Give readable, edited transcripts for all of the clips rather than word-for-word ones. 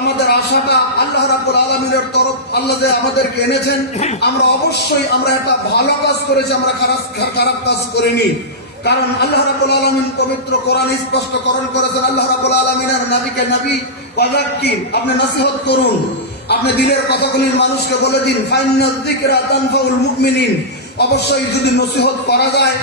আমাদের আশাটা আল্লাহ রাব্বুল আলামিনের তরফ, আল্লাহ যে আমাদেরকে এনেছেন, আমরা অবশ্যই আমরা একটা ভালো কাজ করেছি, আমরা খারাপ কাজ করিনি। কারণ আল্লাহ রাব্বুল আলামিন পবিত্র কোরআন স্পষ্টকরণ করেছেন, আল্লাহ রাব্বুল আলামিনের নবীকে নবী ওয়াযাক্কির, আপনি নসিহত করুন, আপনি দিনের কথাগুলি মানুষকে বলে দিন। ফাইন্নায যিকরা তানফাউল মুমিনিন, অবশ্যই যদি নসিহত করা যায়,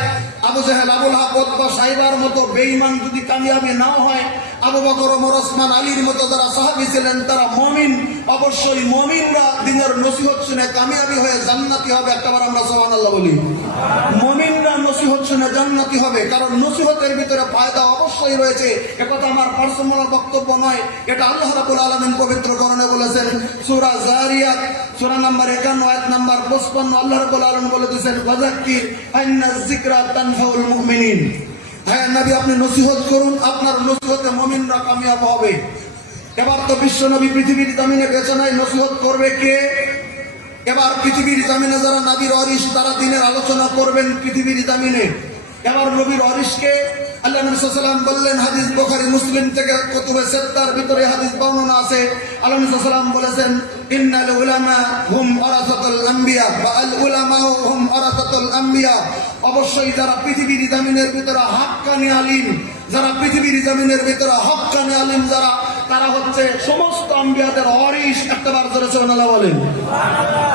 আবু জাহেল, আবুল আহাব, উতবা, সাইবার মতো বেঈমান যদি কামিয়াবি নাও হয়, আবু বকর, ওমর, ওসমান, আলীর মতো যারা সাহাবী ছিলেন তারা মুমিন, অবশ্যই মুমিনরা দিনের নসিহত শুনে কামিয়াবি হয়ে জান্নাতি হবে। একবার আমরা সুবহানাল্লাহ বলি। মুমিনরা নসিহত শুনে জান্নাতি হবে, কারণ নসিহতের ভিতরে ফায়দা অবশ্যই রয়েছে। একথা আমার পার্সোনাল বক্তব্য নয়, এটা আল্লাহ রাব্বুল আলামিন পবিত্র কোরআনে বলেছেন। সূরা যারিয়াত সূরা নাম্বার 51 আয়াত নাম্বার 55 আল্লাহ রাব্বুল আলামিন বলে দিয়েছেন, ওয়াযাক্কির ফাইন্নায যিকরা তানফাউল মুমিনিন। হ্যাঁ নবী, আপনি নসিহত করুন, আপনার নসিহতে মুমিনরা কামিয়াব হবে। এবার তো বিশ্ব নবী পৃথিবীর জমিনে বেঁচে নাই, নসিহত করবে কে? এবার পৃথিবীর জমিনে যারা নবীর ওয়ারিস, তারা দিনের আলোচনা করবেন পৃথিবীর জমিনে। এবার নবীর ওয়ারিসকে আল্লাহ নবী সাল্লাল্লাহু আলাইহি ওয়াসাল্লাম বললেন, হাদিস বুখারী মুসলিম থেকে কুতুবে সিত্তার ভিতরে হাদিস বর্ণনা আছে। আল্লাহ নবী সাল্লাল্লাহু আলাইহি ওয়াসাল্লাম বলেছেন, ইন্নাল উলামা হুম ওয়ারাসাতুল আম্বিয়া ওয়া আল উলামা হুম ওয়ারাসাতুল আম্বিয়া। অবশ্যই যারা পৃথিবীর জমিনের ভিতরে হাক্কানি আলিম, যারা পৃথিবীর জমিনের ভিতরে হক্কানি আলিম যারা, তারা হচ্ছে সমস্ত আম্বিয়াদের ওয়ারিস। একবার জোরে সুবহানাল্লাহ বলেন।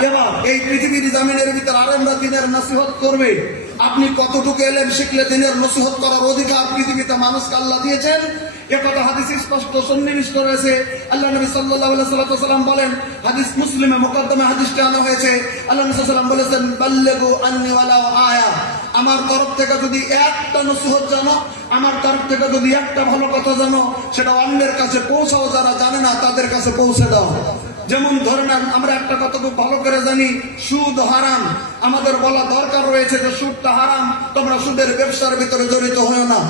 এবার এই পৃথিবীর জমিনের ভিতরে আলেমরা দিনের নসিহত করবে। আপনি কতটুকু এলেম শিখলে দিনের নসিহত করার অধিকার পৃথিবীতে মানুষকে আল্লাহ দিয়েছেন, একথা হাদিসে স্পষ্ট সন্নিবিষ্ট রয়েছে। আল্লাহ নবী সাল্লাল্লাহু আলাইহি ওয়াসাল্লাম বলেন, হাদিস মুসলিমে মুকদ্দমে হাদিসটি আনা হয়েছে। আল্লাহ নবী সাল্লাল্লাহু আলাইহি ওয়াসাল্লাম বলেছেন, বাল্লিগু আন্নি ওয়ালাউ আয়া। আমার তরফ থেকে যদি একটা নসিহত জানো, আমার তরফ থেকে যদি একটা ভালো কথা জানো, সেটা অন্যের কাছে পৌঁছাও, যারা জানে না তাদের কাছে পৌঁছে দাও। যেমন ধরে নেন, আমরা একটা কথা খুব ভালো করে জানি, সুদ হারাম। আমাদের বলা দরকার রয়েছে যে সুদটা হারাম, তোমরা সুদের ব্যবসার ভিতরে জড়িত হও না।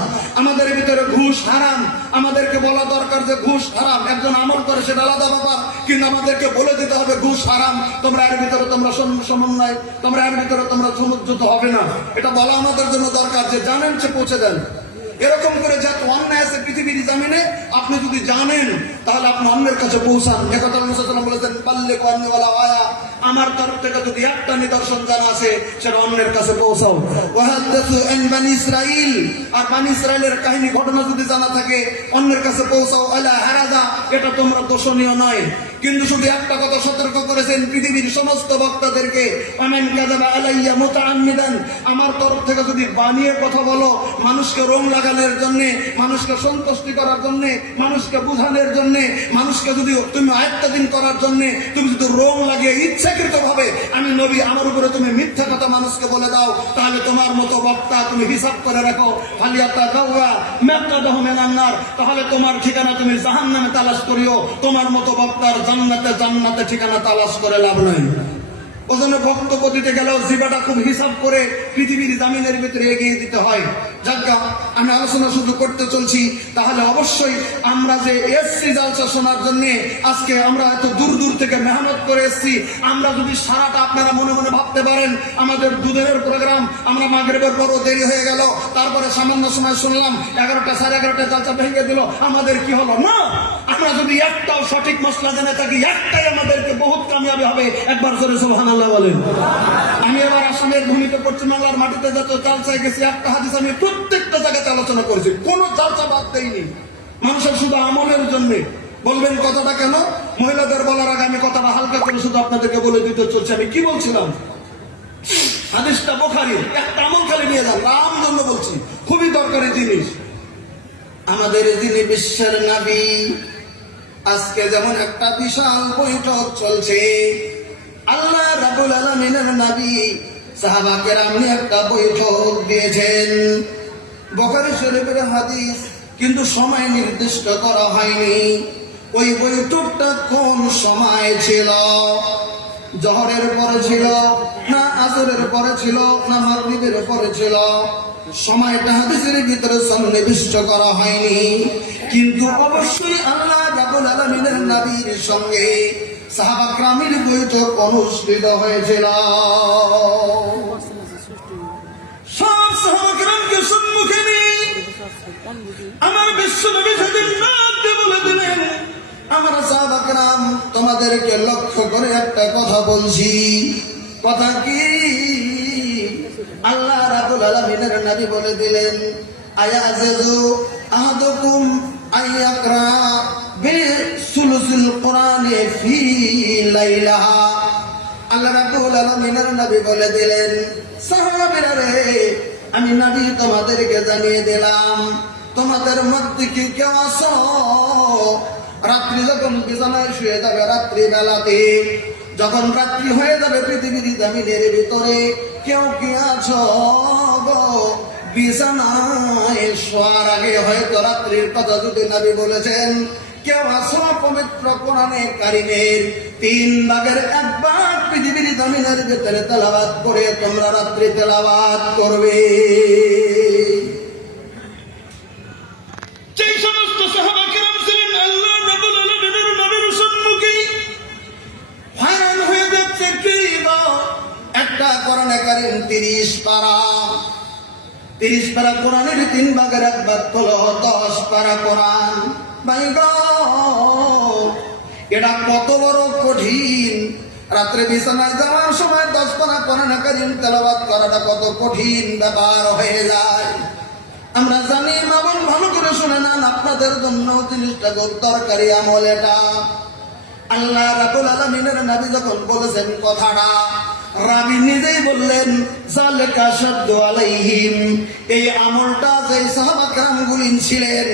আমাদের ভিতরে ঘুষ হারাম, আমাদেরকে বলা দরকার যে ঘুষ হারাম। একজন আমল করে সেটা আলাদা ব্যাপার, কিন্তু আমাদেরকে বলে দিতে হবে ঘুষ হারাম। তোমরা এর ভিতরে তোমরা সমন্বয়, তোমরা এর ভিতরে তোমরা সমুজ্জত হবে না। এটা বলা আমাদের জন্য দরকার, যে জানেন সে পৌঁছে দেন। এরকম করে যত অন্যায় আছে পৃথিবীর জমিনে, আপনি যদি জানেন তাহলে আপনি অন্যের কাছে পৌঁছান। একথা রাসূল সাল্লাল্লাহু আলাইহি ওয়াসাল্লাম বলেছেন, বাল্লিগু আন্নি ওয়ালাউ আয়া। আমার তরফ থেকে যদি একটা নিদর্শন জানা আছে, সেটা অন্যের কাছে পৌঁছাও। ওয়াহাদাসু আন বানি ইসরাইল, আর বানি ইসরাইলের কাহিনী ঘটনা যদি জানা থাকে, অন্যের কাছে পৌঁছাও। আলা হারাজা, এটা তোমরা দোষণীয় নয়। কিন্তু শুধু একটা কথা সতর্ক করেছেন পৃথিবীর সমস্ত বক্তাদেরকে, আমান কাযাবা আলাইয়া মুতাআম্মিদান, আমার তরফ থেকে যদি বানিয়ে কথা বলো, মানুষকে রং লাগানোর জন্য, মানুষকে সন্তুষ্টি করার জন্য, মানুষকে বুঝানোর জন্য, মানুষকে যদি তুমি আয়ত্তাধীন করার জন্য তুমি যদি রং লাগিয়ে ইচ্ছাকৃত ভাবে আমি নবী, আমার উপরে তুমি মিথ্যা কথা মানুষকে বলে দাও, তাহলে তোমার মতো বক্তা তুমি হিসাব করে রাখো, ফালিয়াতাকাওয়া মাকাদাহু মিনান নার, তাহলে তোমার ঠিকানা তুমি জাহান্নামে তালাশ করিও। তোমার মতো বক্তার জান্নাতে ঠিকানা তালাশ করে লাভ নাই। ওজনে বক্তব্য দিতে গেলেও জিবাটা খুব হিসাব করে পৃথিবীর জামিনের ভিতরে এগিয়ে দিতে হয়। যাজ্ঞা আমি আলোচনা শুধু করতে চলছি, তাহলে অবশ্যই আমরা যে এসছি জালসা শোনার জন্য, আজকে আমরা এত দূর দূর থেকে মেহনত করে এসছি, আমরা যদি সারাটা, আপনারা মনে মনে ভাবতে পারেন আমাদের দুদিনের প্রোগ্রাম, আমরা মাগরিবের পরও দেরি হয়ে গেল, তারপরে সামান্য সময় শুনলাম, 11টা সাড়ে 11টায় জালসা ভেঙে দিল, আমাদের কি হলো? না, আমরা যদি একটাও সঠিক মশলা জেনে থাকি, একটাই আমাদেরকে বহুত কামিয়াবি হবে। একবার জোরে সুবহানাল্লাহ বলেন। আমি এবার আসামের ভূমিতে পশ্চিমবাংলার মাটিতে যত জালসায় গেছি, একটা হাদিস আমি প্রত্যেকটা জায়গায় আলোচনা করেছি, কোন জালসা বাদ দেয়নি, মানুষের শুধু আমলের জন্য। বলবেন কথাটা কেন? মহিলাদের বলার আগে আমি কথাটা হালকা করে শুধু আপনাদেরকে বলে দিতে চলছি আমি কি বলছিলাম। হাদিসটা বুখারীর, একটা আমল খালি নিয়ে যান, রাম জন্য বলছি, খুবই দরকারি জিনিস। আমাদের যিনি বিশ্বের নবী, আজকে যেমন একটা বিশাল বৈঠক চলছে, আল্লাহ রাব্বুল আলামিনের নবী সাহাবা কেরাম নিয়ে একটা বৈঠক দিয়েছেন। বুখারী শরীফের হাদিস, কিন্তু সময় নির্দিষ্ট করা হয়নি। ওই বৈঠকটা কোন সময় ছিল? জোহরের পরে ছিল, না আসরের পরে ছিল, না মাগরিবের পরে ছিল? সময়টা হাদিসের ভিতরে সন্নিবিষ্ট করা হয়নি, কিন্তু অবশ্যই আল্লাহ রাব্বুল আলামিনের নবীর সঙ্গে সাহাবা কেরামের বৈঠক অনুষ্ঠিত হয়েছিল। সব সাহাবা কেরামকে সম্মুখে নিয়ে আমার বিশ্ব নবী সেদিন রাতে বলে দিলেন, আমার সাহাবা তোমাদেরকে লক্ষ্য করে একটা কথা বলছি। কথা কি? আল্লাহ রাব্বুল আলামিনের নবী বলে দিলেন, আয়াযু আহাদুকুম আইয়াকরা বিসুলুসিল কোরআনে ফি লাইলাহা। আল্লাহ রাব্বুল আলামিনের নবী বলে দিলেন, সাহাবীরা রে, আমি নবী তোমাদেরকে জানিয়ে দিলাম, তোমাদের মধ্যে কি কেউ আছো রাত্রি যখন বিছানায় শুয়ে যাবে, রাত্রি বেলাতে যখন রাত্রি হয়ে যাবে পৃথিবীর জমিনের ভিতরে, কেউ কি আছো গো বিছানায় শোয়ার আগে হয়তো রাত্রির কথা যদি নবী বলেছেন, কেউ আছো পবিত্র কোরআনে কারিমের 3 ভাগের 1 ভাগ পৃথিবীর জমিনের ভিতরে তেলাওয়াত করে তোমরা রাত্রি তেলাওয়াত করবে? যেই সমস্ত সাহাবা কিরাম ছিলেন আল্লাহ রাব্বুল আলামিনের নবীর সম্মুখে, হয়রান হয়ে যাচ্ছে কি গো, একটা কোরআনে কারিম 30 পারা, 30 পারা কোরআনের 3 ভাগের 1 ভাগ হলো 10 পারা কোরআন। ভাই গো, এটা কত বড় কঠিন! রাত্রে বিছানায় যাওয়ার সময় 10 পারা কোরআনে কারিম তেলাওয়াত করাটা কত কঠিন ব্যাপার হয়ে যায়। আমরা জানি না, ভালো করে শুনে নেন, আপনাদের জন্য জিনিসটা খুব দরকারি আমল এটা। আল্লাহ রাব্বুল আলামিনের নবী যখন বলেছেন কথাটা, রাবী নিজেই বললেন, যালিকা শাদ্দু আলাইহিম, এই আমলটা যে সাহাবা কেরামগুলি ছিলেন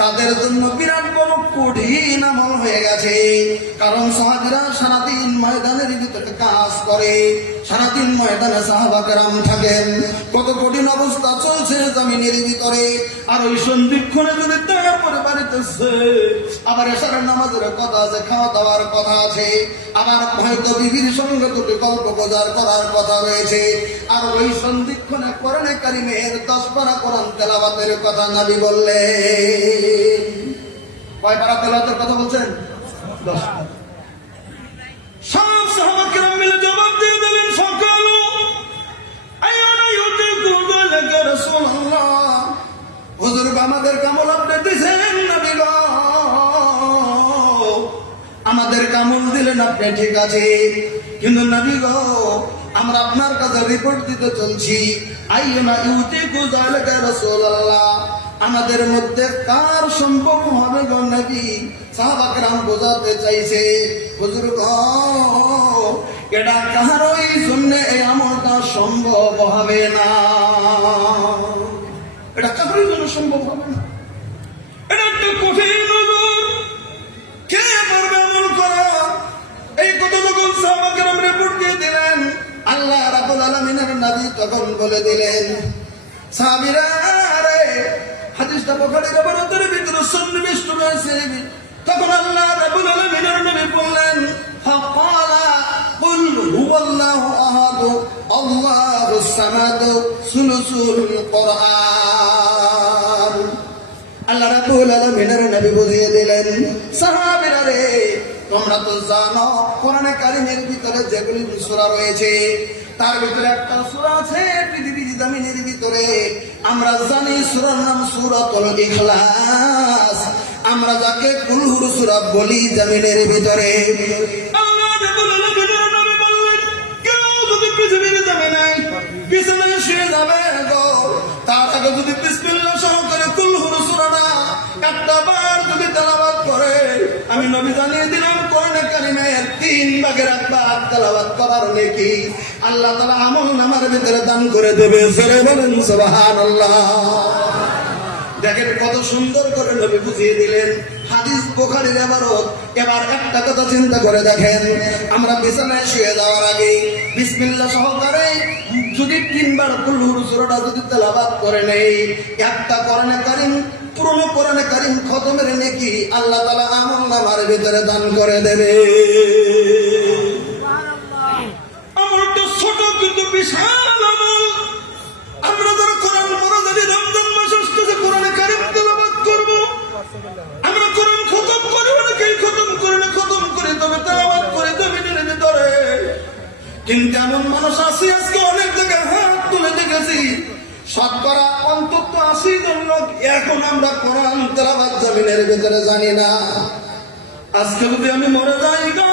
তাদের জন্য বিরাট বড় কঠিন আমল হয়ে গেছে। কারণ সাহাবীরা সারাদিন ময়দানের ভিতরে কাজ করে, সারাদিন ময়দানে সাহাবা কেরাম থাকেন, কত কঠিন অবস্থা চলছে জমিনের ভিতরে। আর ওই সন্ধিক্ষণে যদি দয়া করে বাড়িতেছে, আবার এশারের নামাজের কথা আছে, খাওয়া দাওয়ার কথা আছে, আবার হয়তো বিবির সঙ্গে দুটি গল্প গোজার করার কথা রয়েছে। আর ওই সন্ধিক্ষণে কোরআনে কারিমের 10 পারা কোরআন তেলাওয়াতের কথা নবী বললেন। কয় পারা তেলাওয়াতের কথা বলছেন? 10 পারা। সব সাহাবা কিরাম মিলে জবাব দিয়ে দিলেন, সকালু আয়ানা ইউতিকুম যালিকা রাসূলুল্লাহ, হুজুর আমাদের কামল আপনি দিয়েছেন নবী গো, আমাদের কামল দিলেন আপনি, ঠিক আছে, কিন্তু নবী গো আমরা আপনার কাছে রিপোর্ট দিতে চলছি, আইয়ানা ইউতিকু যালিকা রাসূলুল্লাহ, আমাদের মধ্যে কার সম্ভব হবে গো নবী? সাহাবা কেরাম বোঝাতে চাইছে, হুজুর গো এটা কারোই জন্য এই আমলটা সম্ভব হবে না, এটা কারোর জন্য সম্ভব হবে না, এটা একটা কঠিন নজর, কে পারবে আমল করা? এই কথা যখন সাহাবা কিরাম রিপোর্ট দিয়ে দিলেন, আল্লাহ রাব্বুল আলামিনের নবী তখন বলে দিলেন, সাহাবীরা রে, হাদিসটা বুখারী রওয়ায়াতের ভিতরে সন্নিবেষ্ট রয়েছে। তখন আল্লাহ রাব্বুল আলামিনের নবী বললেন, ফাকালা কুল হুয়াল্লাহু আহাদ আল্লাহুস সামাদ সুলুসুল কোরআন। আল্লাহ রাব্বুল আলামিনের নবী বুঝিয়ে দিলেন, সাহাবীরা রে, তোমরা তো জানো কোরআনে কারিমের ভিতরে যেগুলি সূরা রয়েছে, তার ভিতরে একটা সূরা আছে পৃথিবীর জমিনের ভিতরে, আমরা জানি সূরার নাম সূরাতুল ইখলাস, আমরা যাকে কুলহুর সূরা বলি জমিনের ভিতরে। আল্লাহ রাব্বুল আলামিনের নবী বললেন, কেউ যদি পৃথিবীর জমিনে বিছানায় শুয়ে যাবে গো, তার আগে যদি বিসমিল্লাহ সহকারে কুলহুর সূরাটা একটা বার যদি তেলাওয়াত করে, আমি নবী জানিয়ে দিলাম কোরআনে কারিমের 3 ভাগের 1 ভাগ তেলাওয়াত করার নেকি আল্লাহ তাআলা আমল নামার ভিতরে দান করে দেবে। জোরে বলেন সুবহানাল্লাহ। দেখেন কত সুন্দর করে নবী বুঝিয়ে দিলেন, হাদিস বুখারীর ইবারত। এবার একটা কথা চিন্তা করে দেখেন, আমরা বিছানায় শুয়ে যাওয়ার আগে বিসমিল্লাহ সহকারে যদি 3 বার কুলহুর সূরাটা যদি তেলাওয়াত করে নেই, একটা কোরআনে কারীম, পুরনো কোরআনে কারীম খতমের নেকি আল্লাহ তাআলা আমল নামার ভিতরে দান করে দেবে। আমলটা ছোট কিন্তু বিশাল আমল। আমরা যারা কোরআন পড়া জানি, রমজান মাস আসতেছে, কোরআনে কারীম তেলাওয়াত করব, আমরা কোরআন খতম করি, অনেকেই খতম করে না, খতম করে তবে তেলাওয়াত করে জমিনের ভিতরে। কিন্তু এমন মানুষ আছে আজকে অনেক জায়গায় হাত তুলে দেখেছি, শতকরা অন্তত 80 জন লোক এখন আমরা কোরআন তেলাওয়াত জমিনের ভিতরে জানি না। আজকে যদি আমি মরে যাই গো,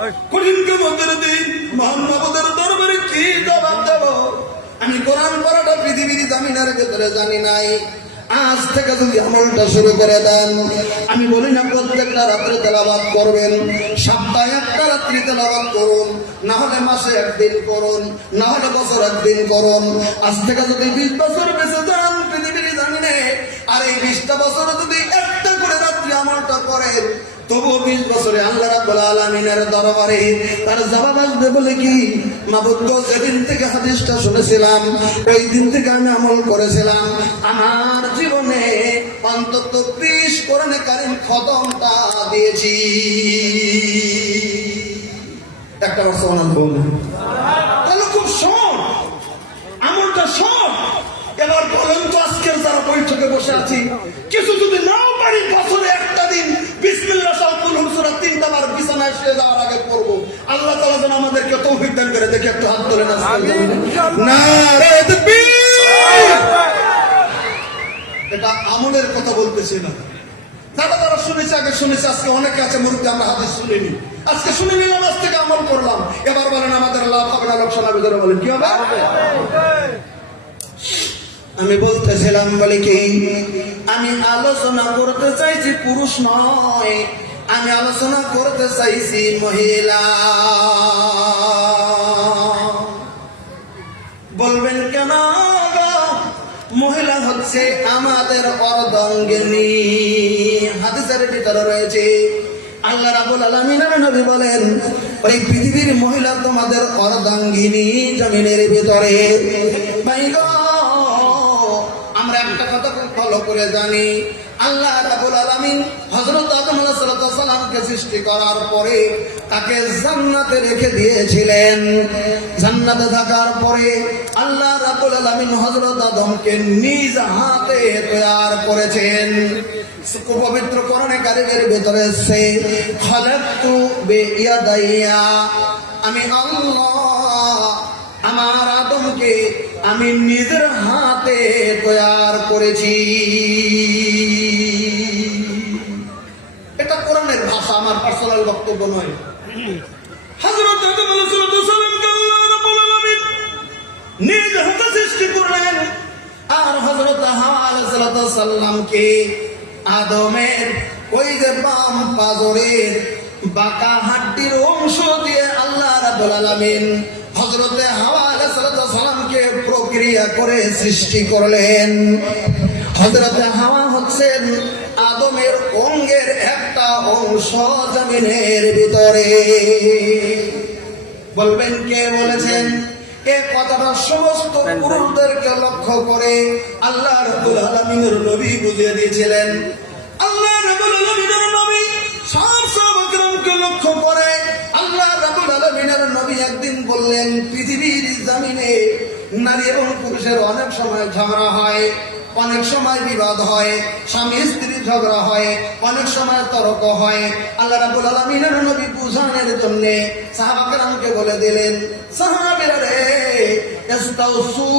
কঠিন কিয়ামতের দিন মোহাম্মদের দরবারে কি জবাব দেব? আমি কোরআন পড়াটা পৃথিবীর জামিনের ভেতরে জানি নাই। আজ থেকে যদি আমলটা শুরু করে দেন, আমি বলি না প্রত্যেকটা রাত্রে তেলাওয়াত করবেন, সপ্তাহে একটা রাত্রি তেলাওয়াত করুন, না হলে মাসে একদিন করুন, না হলে বছর একদিন করুন। আজ থেকে যদি 20 বছর বেঁচে যান পৃথিবীর জামিনে, আর এই 20টা বছরে যদি একটা করে রাত্রি আমলটা করেন, তবুও 20 বছরে আল্লাহ রাব্বুল আলামিনের দরবারে তার জবাব আসবে। বলে কি, মাবুদ গো, যেদিন থেকে হাদিসটা শুনেছিলাম ওই দিন থেকে আমি আমল করেছিলাম, আমার জীবনে অন্তত 20 কোরআনে কারীম খতমটা দিয়েছি। একটা বছর অনাল বলুন, তাহলে খুব শর্ট আমলটা, শর্ট। এবার বলেন তো, আজকের যারা বৈঠকে বসে আছি, কিছু যদি নাও পারি বছরে একটা দিন বিসমিল্লাহ শাকুল হুসুরা 3টা বার বিছানায় শুয়ে যাওয়ার আগে পড়বো। আল্লাহ তাআলা যেন আমাদেরকে তৌফিক দান করে। দেখি একটু হাত ধরে নারে তাকবীর। এটা আমলের কথা বলতেছি না, যারা যারা শুনেছে আগে শুনেছে, আজকে অনেকে আছে মুরব্বী আমরা হাদিস শুনিনি, আজকে শুনে নিলাম, আজ থেকে আমল করলাম। এবার বলেন আমাদের লাভ হবে না লোকসানের ভিতরে? বলেন কি হবে? আমি বলতেছিলাম, বলে কি, আমি আলোচনা করতে চাইছি পুরুষ নয়, আমি আলোচনা করতে চাইছি মহিলা। বলবেন কেন? মহিলা হচ্ছে আমাদের অর্ধাঙ্গিনী। হাদিসের ভিতরে রয়েছে, আল্লাহ রাব্বুল আলামিনের নবী বলেন, ওই পৃথিবীর মহিলা তোমাদের অর্ধাঙ্গিনী জমিনের ভিতরে। ভাই গো, আমরা একটা কথা খুব ভালো করে জানি, আল্লাহ রাব্বুল আলামিন হযরত আদম আলাইহিস সালামকে সৃষ্টি করার পরে তাকে জান্নাতে রেখে দিয়েছিলেন। জান্নাতে থাকার পরে আল্লাহ রাব্বুল আলামিন হযরত আদমকে নিজ হাতে তৈরি করেছেন। পবিত্র কোরআনে কারীমের ভিতরে আছে, খালাকতু বিয়াদাইয়া, আমি আল্লাহ আমার আদমকে আমি নিজের হাতে তৈরি করেছি। এটা কোরআনের ভাষা, আমার পার্সোনাল বক্তব্য নয়। হযরত আদম আলাইহিস সালামকে আল্লাহ রাব্বুল আলামিন নিজ হাতে সৃষ্টি করলেন, আর হযরত হাওয়া আলাইহিস সালামকে আদমের ওই যে বাম পাজরের বাঁকা হাড্ডির অংশ দিয়ে আল্লাহ রাব্বুল আলামিন হযরতে হাওয়া আলাইহিস সালামকে প্রক্রিয়া করে সৃষ্টি করলেন। হযরতে হাওয়া হচ্ছেন আদমের অঙ্গের একটা অংশ জমিনের ভিতরে। বলবেন কে বলেছেন? এ কথাটা সমস্ত পুরুষদেরকে লক্ষ্য করে আল্লাহ রাব্বুল আলামিনের নবী বুঝিয়ে দিয়েছিলেন। আল্লাহ রাব্বুল আলামিনের নবী সব সাহাবাকে লক্ষ্য করে আল্লাহ রাব্বুল আলামিনের নবী একদিন বললেন, পৃথিবীর জমিনে নারী এবং পুরুষের অনেক সময় ঝগড়া হয়, অনেক সময় বিবাদ হয়, স্বামী স্ত্রী ঝগড়া হয়, অনেক সময় তর্ক হয়। আল্লাহ রাব্বুল আলামিনের নবী বুঝানোর জন্য সাহাবাকে বলে দিলেন, সাহাবীরা রে, ইস্তাউসু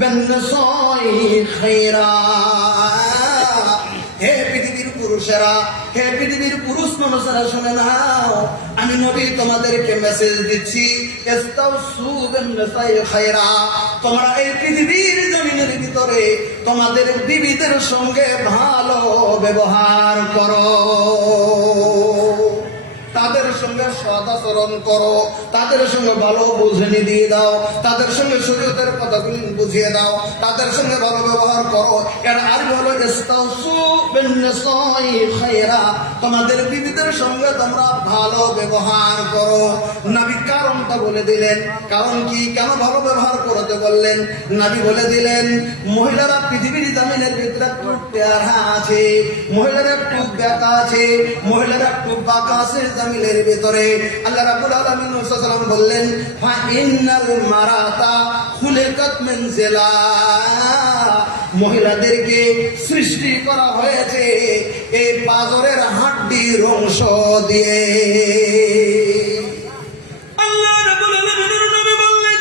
বিন-নিসাই খায়রা, হে পৃথিবীর পুরুষেরা, হে পৃথিবীর পুরুষ মানুষেরা শুনে নাও, আমি নবী তোমাদেরকে মেসেজ দিচ্ছি, ইস্তাউসু বিন-নিসাই খায়রা, তোমরা এই পৃথিবীর জমিনের ভিতরে তোমাদের বিবিদের সঙ্গে ভালো ব্যবহার করো, তাদের সঙ্গে সদাচরণ করো, তাদের সঙ্গে ভালো বুঝিয়ে দিয়ে দাও, তাদের সঙ্গে শরীয়তের কথাগুলি বুঝিয়ে দাও, তাদের সঙ্গে ভালো ব্যবহার করো। এর আর বলো ইস্তাউসু বিন-নিসাই খায়রা, তোমাদের বিবিদের সঙ্গে তোমরা ভালো ব্যবহার করো। নবী কারণটা বলে দিলেন। কারণ কি, কেন ভালো ব্যবহার করতে বললেন? নবী বলে দিলেন, মহিলারা পৃথিবীর জমিনের ভিতরে একটু পেয়ারা আছে, মহিলারা একটু বেকা আছে, মহিলারা একটু বাঁকা আছে জমিনের ভিতরে। আল্লাহ রাব্বুল আলামিন সাল্লাল্লাহু আলাইহি বললেন, ফা ইন্নাল মারাতা খুলিকাত মিন জিলা, মহিলাদেরকে সৃষ্টি করা হয়েছে এই পাজরের হাড্ডির অংশ দিয়ে। আল্লাহ রাব্বুল আলামিনের নবী বললেন,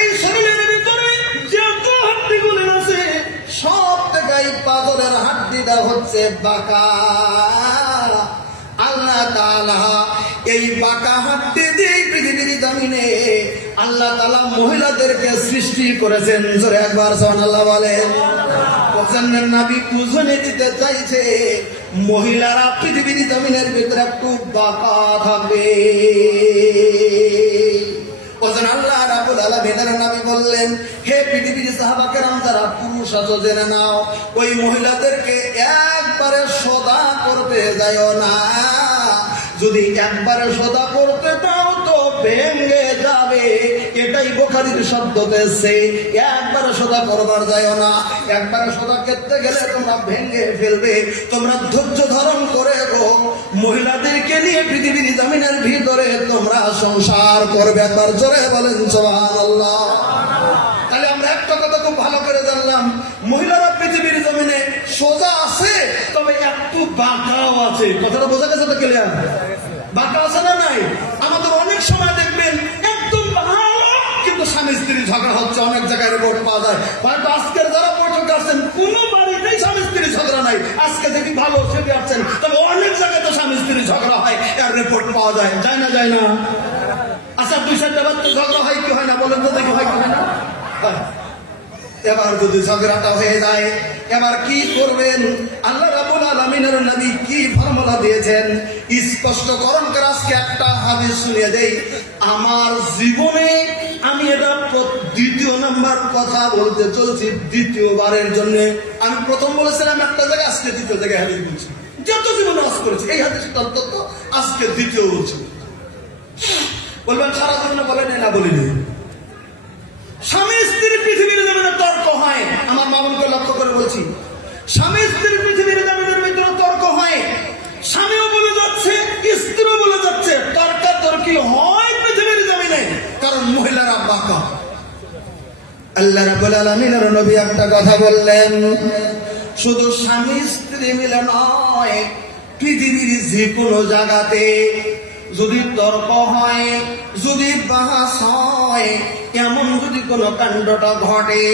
এই শরীরের ভিতরে যত হাড্ডিগুলো আছে সব থেকে পাজরের হাড্ডিটা হচ্ছে বাঁকা। আল্লাহ তাআলা এই বাঁকা হাড্ডি দিয়ে পৃথিবীর জমিনে আল্লাহ তাআলা মহিলাদেরকে সৃষ্টি করেছেন। জোরে একবার সুবহানাল্লাহ বলেন। পছন্দের নবী বুঝনে দিতে চাইছে মহিলারা পৃথিবীর জমিনের ভিতরে একটু বাঁকা থাকবে। আল্লাহ রাব্বুল আলামিনের নবী বললেন, হে পৃথিবীর সাহাবা কেরাম যারা পুরুষ আছো জেনে নাও, ওই মহিলাদেরকে একবারে সদা করতে যাও না। যদি একবারে সদা করতে দাও তো ভেঙে যাবে। এটাই বুখারীর শব্দতে সে একবারে সদা করবার যাও না। একবারে সদা করতে গেলে তোমরা ভেঙে ফেলবে। তোমরা ধৈর্য ধারণ করে গো মহিলাদেরকে নিয়ে পৃথিবীর জমিনের ভিতরে তোমরা সংসার করবে। একবার জোরে বলেন সুবহানাল্লাহ। তাহলে আমরা একটা কথা খুব ভালো করে জানলাম, মহিলারা পৃথিবীর জমিনে সোজা আছে, তবে একটু বাঁকাও আছে। কথাটা বোঝা গেছে তো? ক্লিয়ার? বাঁকা আছে না নাই? আমাদের অনেক সময় দেখবেন একদম ভালো, কিন্তু স্বামী স্ত্রী ঝগড়া হচ্ছে। অনেক জায়গায় রিপোর্ট পাওয়া যায়। হয়তো আজকের যারা বৈঠক আসছেন কোনো বাড়িতেই স্বামী স্ত্রী ঝগড়া নাই। আজকে দেখি ভালো সেটি আসছেন, তবে অনেক জায়গায় তো স্বামী স্ত্রী ঝগড়া হয়, এর রিপোর্ট পাওয়া যায়। যায় না? যায় না? আচ্ছা, 2-4টা বাচ্চা ঝগড়া হয় কি হয় না বলেন তো দেখি, হয় কি হয় না? এবার যদি ঝগড়াটা হয়ে যায়, এবার কি করবেন? আল্লাহ রাব্বুল আলামিনের নবী কি ফর্মুলা দিয়েছেন স্পষ্টকরণ করে আজকে একটা হাদিস শুনিয়ে দেই। আমার জীবনে আমি এটা দ্বিতীয় নাম্বার কথা বলতে চলছি, দ্বিতীয়বারের জন্য। আমি প্রথম বলেছিলাম একটা জায়গায়, আজকে দ্বিতীয় জায়গায় হাদিস বলছি। যত জীবনে আজ করেছি এই হাদিসটা অন্তত আজকে দ্বিতীয় বলছি। বলবেন সারা জীবনে বলেন না? বলিনি। স্বামী স্ত্রীর পৃথিবীর জমিনে তর্ক হয়। আমার মামুনকে লক্ষ্য করে বলছি, স্বামী স্ত্রীর পৃথিবীর জমিনের ভিতরে তর্ক হয়। স্বামীও বলে যাচ্ছে, স্ত্রীও বলে যাচ্ছে, তর্কাতর্কি হয় পৃথিবীর জমিনে, কারণ মহিলারা বাঁকা। আল্লাহ রাব্বুল আলামিনের নবী একটা কথা বললেন, শুধু স্বামী স্ত্রী মিলে নয়, পৃথিবীর যে কোনো জায়গাতে যদি তর্ক হয়, যদি বাহাস হয়, এমন যদি কোন কাণ্ডটা ঘটে,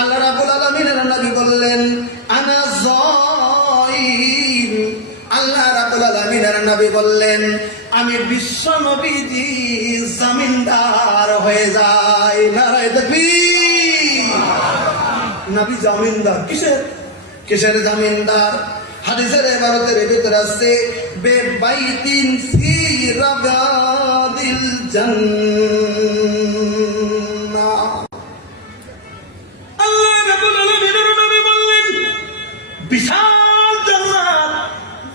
আল্লাহ রাব্বুল আলামিনের নবী বললেন আনা যাইম। আল্লাহ রাব্বুল আলামিনের নবী বললেন আমি বিশ্ব নবীজি জামিনদার হয়ে যাই। নারায়ে তাকবীর। নবী জামিনদার কিসের? কিসের জামিনদার? হাদিসের ইবারতের ভিতরে আছে বেবাইতিন ফি রাবাদিল জান্নাহ। আল্লাহ রাব্বুল আলামিনের নবী বললেন বিশাল জান্নাত,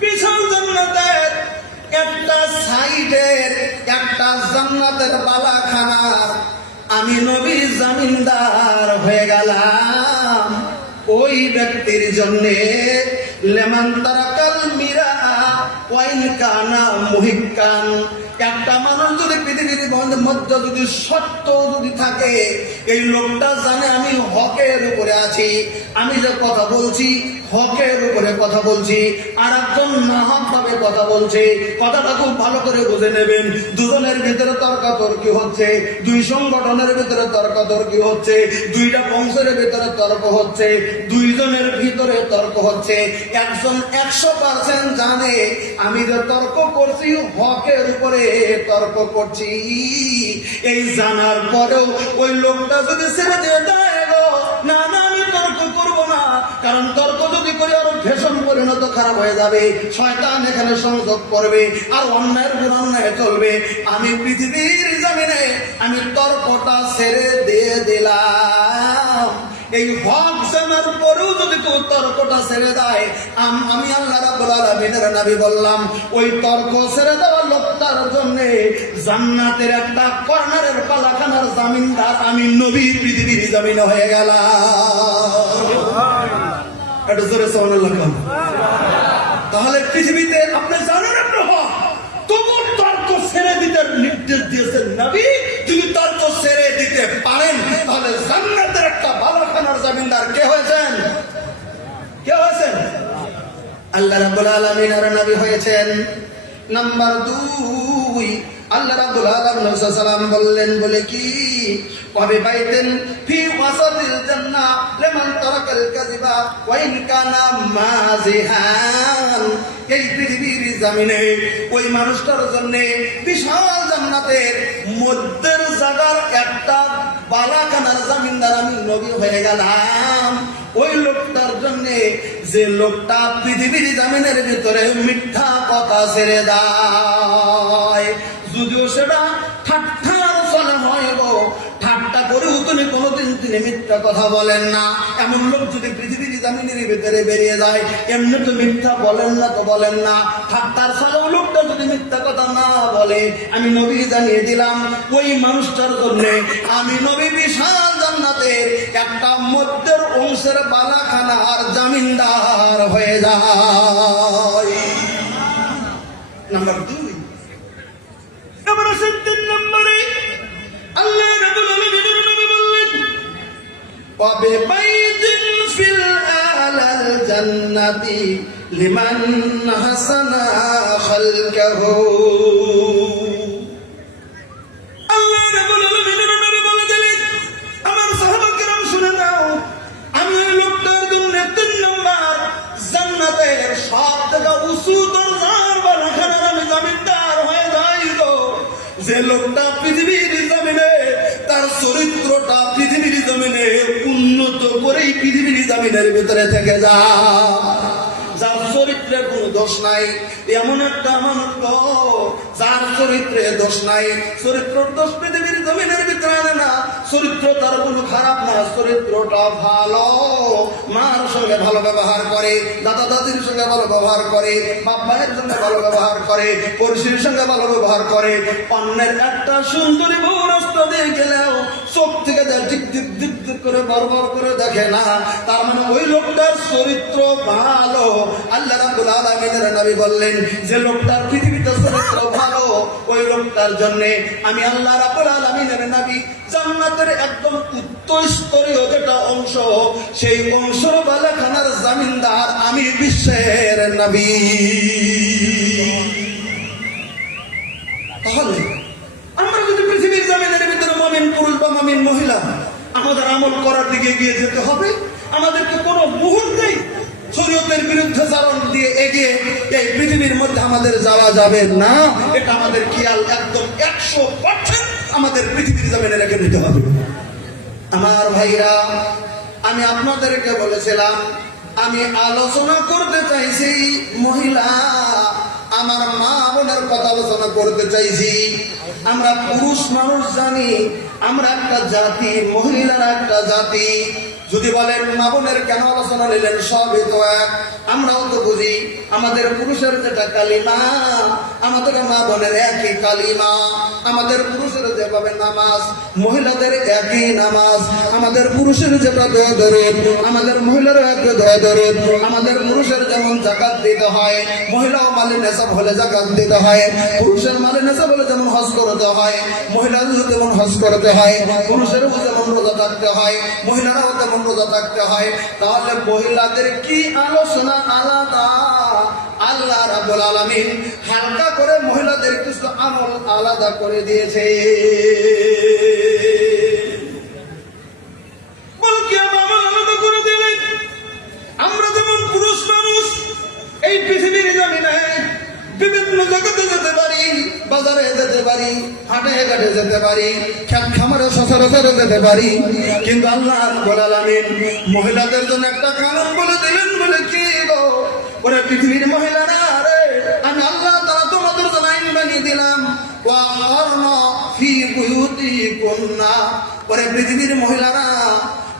বিশাল জান্নাতের একটা সাইডের একটা জান্নাতের বালাখানার আমি নবী জামিনদার হয়ে গেলাম। ওই ব্যক্তির জন্যে লেমান তারাকাল মিরা ওয়াইন কানা মুহিক্কান। একটা মানুষ যদি পৃথিবীর মধ্যে যদি সত্য যদি থাকে, এই লোকটা জানে আমি হকের উপরে আছি, আমি যে কথা বলছি হকের উপরে কথা বলছি, আর একজন নাহক ভাবে কথা বলছে। কথাটা খুব ভালো করে বুঝে নেবেন। দুজনের ভিতরে তর্কাতর্কি হচ্ছে, দুই সংগঠনের ভিতরে তর্কাতর্কি হচ্ছে, দুইটা বংশের ভিতরে তর্ক হচ্ছে, দুইজনের ভিতরে তর্ক হচ্ছে। একজন 100% জানে আমি যে তর্ক করছি হকের উপরে তর্ক করছি। এই জানার পরেও ওই লোকটা যদি ছেড়ে দিয়ে দেয় গো, না না আমি তর্ক করবো না, কারণ তর্ক যদি করি আরো ভীষণ পরিণত খারাপ হয়ে যাবে। শয়তান এখানে সংযোগ করবে আর অন্যায়ের গুণ অন্যায় চলবে। আমি পৃথিবীর জমিনে আমি তর্কটা ছেড়ে দিয়ে দিলাম। এই হক জানার পরেও যদি কেউ তর্কটা ছেড়ে দেয়, আমি আল্লাহ রাব্বুল আলামিনের নবী বললাম ওই তর্ক ছেড়ে দেওয়া লোকটার জন্য জান্নাতের একটা কর্নারের পালাখানার জামিনদার আমি নবী পৃথিবীর জমিনে হয়ে গেলাম। এটা জোরে সুবহানাল্লাহ। তাহলে পৃথিবীতে আপনি জানেন একটা হক, তবু তর্ক ছেড়ে দিতে নির্দেশ দিয়েছেন নবী। যদি তর্ক ছেড়ে দিতে পারেন তাহলে জান্নাতের একটা বালাখানার জামিনদার কে হয়েছেন? কে হয়েছেন? আল্লাহ রাব্বুল আলামিনের নবী হয়েছেন। নাম্বার 2, আল্লাহ রাব্বুল আলামিন সাল্লাম বললেন বলে কি কবে বাইতেন ফি ওয়াসাতিল জান্নাহ লিমান তারাকাল কাযিবা ওয়া ইন কানা মাযিহান। এই পৃথিবীর জমিনে ওই মানুষটার জন্য বিশাল জান্নাতের মধ্যের জায়গার একটা বালাখানার জমিনদার আমি নবী হয়ে গেলাম। ওই লোকটার জন্য যে লোকটা পৃথিবীর জমিনের ভিতরে মিথ্যা কথা ছেড়ে দেয়, যদিও সেটা ঠাট্টার ফলে হয় গো, ঠাট্টা করেও তুমি কোনোদিন তিনি মিথ্যা কথা বলেন না, এমন লোক যদি পৃথিবীর জমিনের ভিতরে বেরিয়ে যায়, এমনি তো মিথ্যা বলেন না, তো বলেন না, ঠাট্টার ফলেও লোকটা যদি মিথ্যা কথা না বলে, আমি নবী জানিয়ে দিলাম ওই মানুষটার জন্য আমি নবী বিশাল জান্নাতের একটা মধ্যের অংশের বালাখানার জামিনদার হয়ে যায়। নাম্বার 2, এবার আসেন 3 নম্বরে। আল্লাহ রাব্বুল আলামিন নবী বললেন কবে বাইতিন ফিল আলাল জান্নাতি লিমান হাসানা খালকাহু। আল্লাহ রাব্বুল আলামিন নবী বলে দিলেন, আমার সাহাবা কিরাম শুনে নাও, আমি ওই লোকটার জন্য 3 নম্বর জান্নাতের সব থেকে উঁচু দরজার বালাখানার আমি জমিনদার হয়ে যাই গো। যে লোকটা পৃথিবীর জমিনে তার চরিত্রটা পৃথিবীর জমিনে উন্নত করেই পৃথিবীর জমিনের ভিতরে থেকে যায়, যার চরিত্রে কোনো দোষ নাই, এমন একটা মানুষ গো যার চরিত্রে দোষ নাই। চরিত্রের দোষ পৃথিবীর জমিনের ভিতরে আনে না, চরিত্র তার কোনো খারাপ না, চরিত্রটা ভালো, মার সঙ্গে ভালো ব্যবহার করে, দাদা দাদির সঙ্গে ভালো ব্যবহার করে, বাপ ভাইয়ের সঙ্গে ভালো ব্যবহার করে, পড়শির সঙ্গে ভালো ব্যবহার করে, অন্যের একটা সুন্দরী বউ রাস্তা দিয়ে গেলেও চোখ থেকে দিক দিক দিক দিক করে বরবর করে দেখে না, তার মানে ওই লোকটার চরিত্র ভালো। আল্লাহ রাব্বুল আলামিনের নবী বললেন যে লোকটার পৃথিবীতে চরিত্র ভালো, ওই লোকটার জন্য আমি আল্লাহ রাব্বুল আলামিনের নবী জান্নাতের একদম উচ্চ স্তরীয় যেটা অংশ, সেই অংশের বালাখানার জামিনদার আমি বিশ্বের নবী। তাহলে আমরা যদি পৃথিবীর জমিনের ভিতরে মুমিন পুরুষ বা মুমিন মহিলা আমাদের আমল করার দিকে এগিয়ে যেতে হবে, আমাদেরকে কোনো মুহূর্তেই শরীয়তের বিরুদ্ধে চারণ দিয়ে এগিয়ে এই পৃথিবীর মধ্যে আমাদের যাওয়া যাবে না। এটা আমাদের খেয়াল একদম 100% আমাদের পৃথিবীর জমিনে রেখে নিতে হবে। আমার ভাইরা, আমি আপনাদেরকে বলেছিলাম আমি আলোচনা করতে চাইছি মহিলা, আমার মা বোনের কথা আলোচনা করতে চাইছি। আমরা পুরুষ মানুষ জানি আমরা একটা জাতি, মহিলারা একটা জাতি। যদি বলেন মা বোনের কেন আলোচনা নিলেন, সবই তো এক, আমরাও তো বুঝি আমাদের পুরুষের যেটা কালিমা, আমাদের মা বোনের একই কালিমা, আমাদের পুরুষের যেভাবে নামাজ, মহিলাদের একই নামাজ, আমাদের পুরুষের যেটা দোয়া দরুদ, আমাদের মহিলারও একই দোয়া দরুদ, আমাদের পুরুষের যেমন যাকাত দিতে হয়, মহিলাও মালে নেশাব হলে যাকাত দিতে হয়, পুরুষের মালে নেশাব হলে যেমন হজ করতে হয়, মহিলাদেরও যেমন হজ করতে হয়, পুরুষেরও যেমন রোজা থাকতে হয়, মহিলারাও তেমন রোজা থাকতে হয়। তাহলে মহিলাদের কি আলোচনা আলাদা? আল্লাহ রাব্বুল আলামিন হালকা করে মহিলাদের কিছু আমল আলাদা করে দিয়েছে। বলকি আমল আলাদা করে দিলেন। আমরা যেমন পুরুষ মানুষ এই পৃথিবীর জমিনে বিভিন্ন জায়গাতে যেতে পারি, বাজারে যেতে পারি, হাটে ঘাটে যেতে পারি, খেত খামারে সচরাচর যেতে পারি, কিন্তু আল্লাহ রাব্বুল আলামিন মহিলাদের জন্য একটা কারণ বলে দিলেন। বলে কি গো, ওরে পৃথিবীর মহিলারা, রে আমি আল্লাহ তাআলা তোমাদের জন্য আইন বানিয়ে দিলাম, ওয়াহরনা ফি বুয়ুতিকুন্না, ওরে পৃথিবীর মহিলারা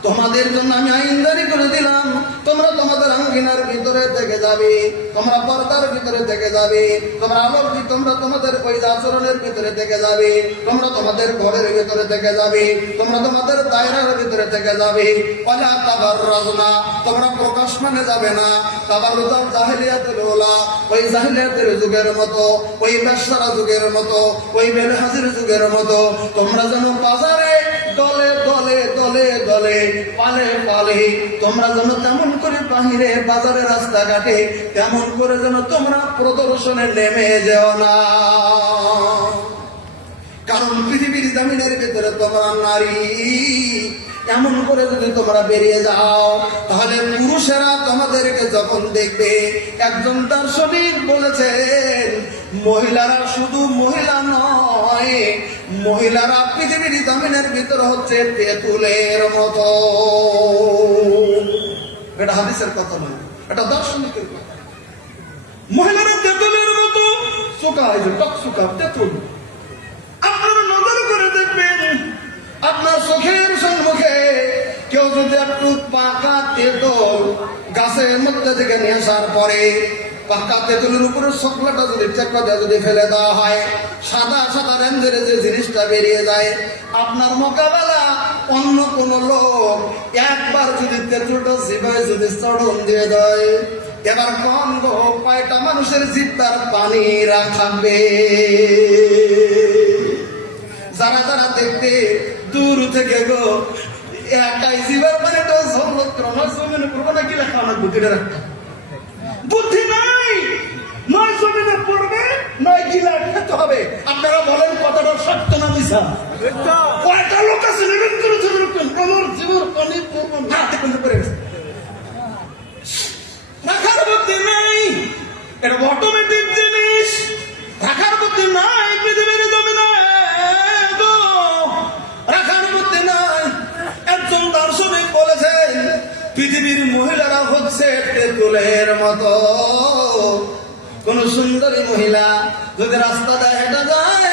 তোমাদের জন্য আমি আইন জারি করে দিলাম, তোমরা তোমাদের আঙ্গিনার ভিতরে থেকে যাবে, তোমরা পর্দার ভিতরে থেকে যাবে, তোমরা আলোর তোমরা তোমাদের ওই আচরণের ভিতরে থেকে যাবে, তোমরা তোমাদের ঘরের ভিতরে থেকে যাবে, তোমরা তোমাদের দায়রার ভিতরে থেকে যাবে। ওয়ালা তাবাররাজনা, তোমরা প্রকাশ মানে যাবে না। তাবাররুজাল জাহেলিয়াতুল উলা, ওই জাহেলিয়াতের যুগের মতো, ওই বেশ্যারা যুগের মতো, ওই বেলহাজির যুগের মতো তোমরা যেন বাজারে দলে দলে দলে দলে দলে পালে পালে তোমরা যেন তেমন করে বাহিরে বাজারে রাস্তাঘাটে তেমন করে যেন তোমরা প্রদর্শনে নেমে যেও না। কারণ পৃথিবীর জমিনের ভিতরে তোমরা নারী, এমন করে যদি তোমরা বেরিয়ে যাও তাহলে পুরুষেরা তোমাদেরকে যখন দেখবে, একজন দার্শনিক বলেছেন মহিলারা শুধু মহিলা নয়, মহিলারা পৃথিবীর জমিনের ভিতরে হচ্ছে তেঁতুলের মতো। এটা হাদিসের কথা নয়, এটা দার্শনিকের কথা। মহিলারা তেঁতুলের মতো চোখা, এই যে টকচুকা তেঁতুল। আপনারা নজর করে দেখবেন আপনার চোখের সম্মুখে কেউ যদি একটু পাকা তেঁতুল গাছের মধ্যে থেকে নিয়ে আসার পরে পাকা তেঁতুলের উপরে শুকলাটা যদি চেপা দিয়ে যদি ফেলে দেওয়া হয়, সাদা সাদা রেঞ্জের যে জিনিসটা বেরিয়ে যায়, আপনার মোকাবেলা অন্য কোন লোক একবার যদি তেঁতুলটা জিভায় যদি চড়ন দিয়ে দেয়, এবার কম কয়টা মানুষের জিভটার পানি রাখাবে। যারা যারা দেখতে দূর থেকে গো একাই জীবের পানিটা জমিনে পড়বো না, কি লেখা আমার বুদ্ধিটা রাখতে বুদ্ধি নাই, নয় জমিনে পড়বে নয় গিলা খেতে হবে। আপনারা বলেন কতটা সত্য না মিছা? কয়টা লোক আছে নেবেন করে আমার জীবন পানি পড়বো না পড়ে গেছে, রাখার বুদ্ধি নাই। এটা অটোমেটিক জিনিস, রাখার বুদ্ধি নাই। পৃথিবীর জমিনে রাখার বুদ্ধি নাই। একজন দার্শনিক বলেছেন পৃথিবীর মহিলারা হচ্ছে তেঁতুলের মতো। কোন সুন্দরী মহিলা যদি রাস্তা দেয় হেঁটে যায়,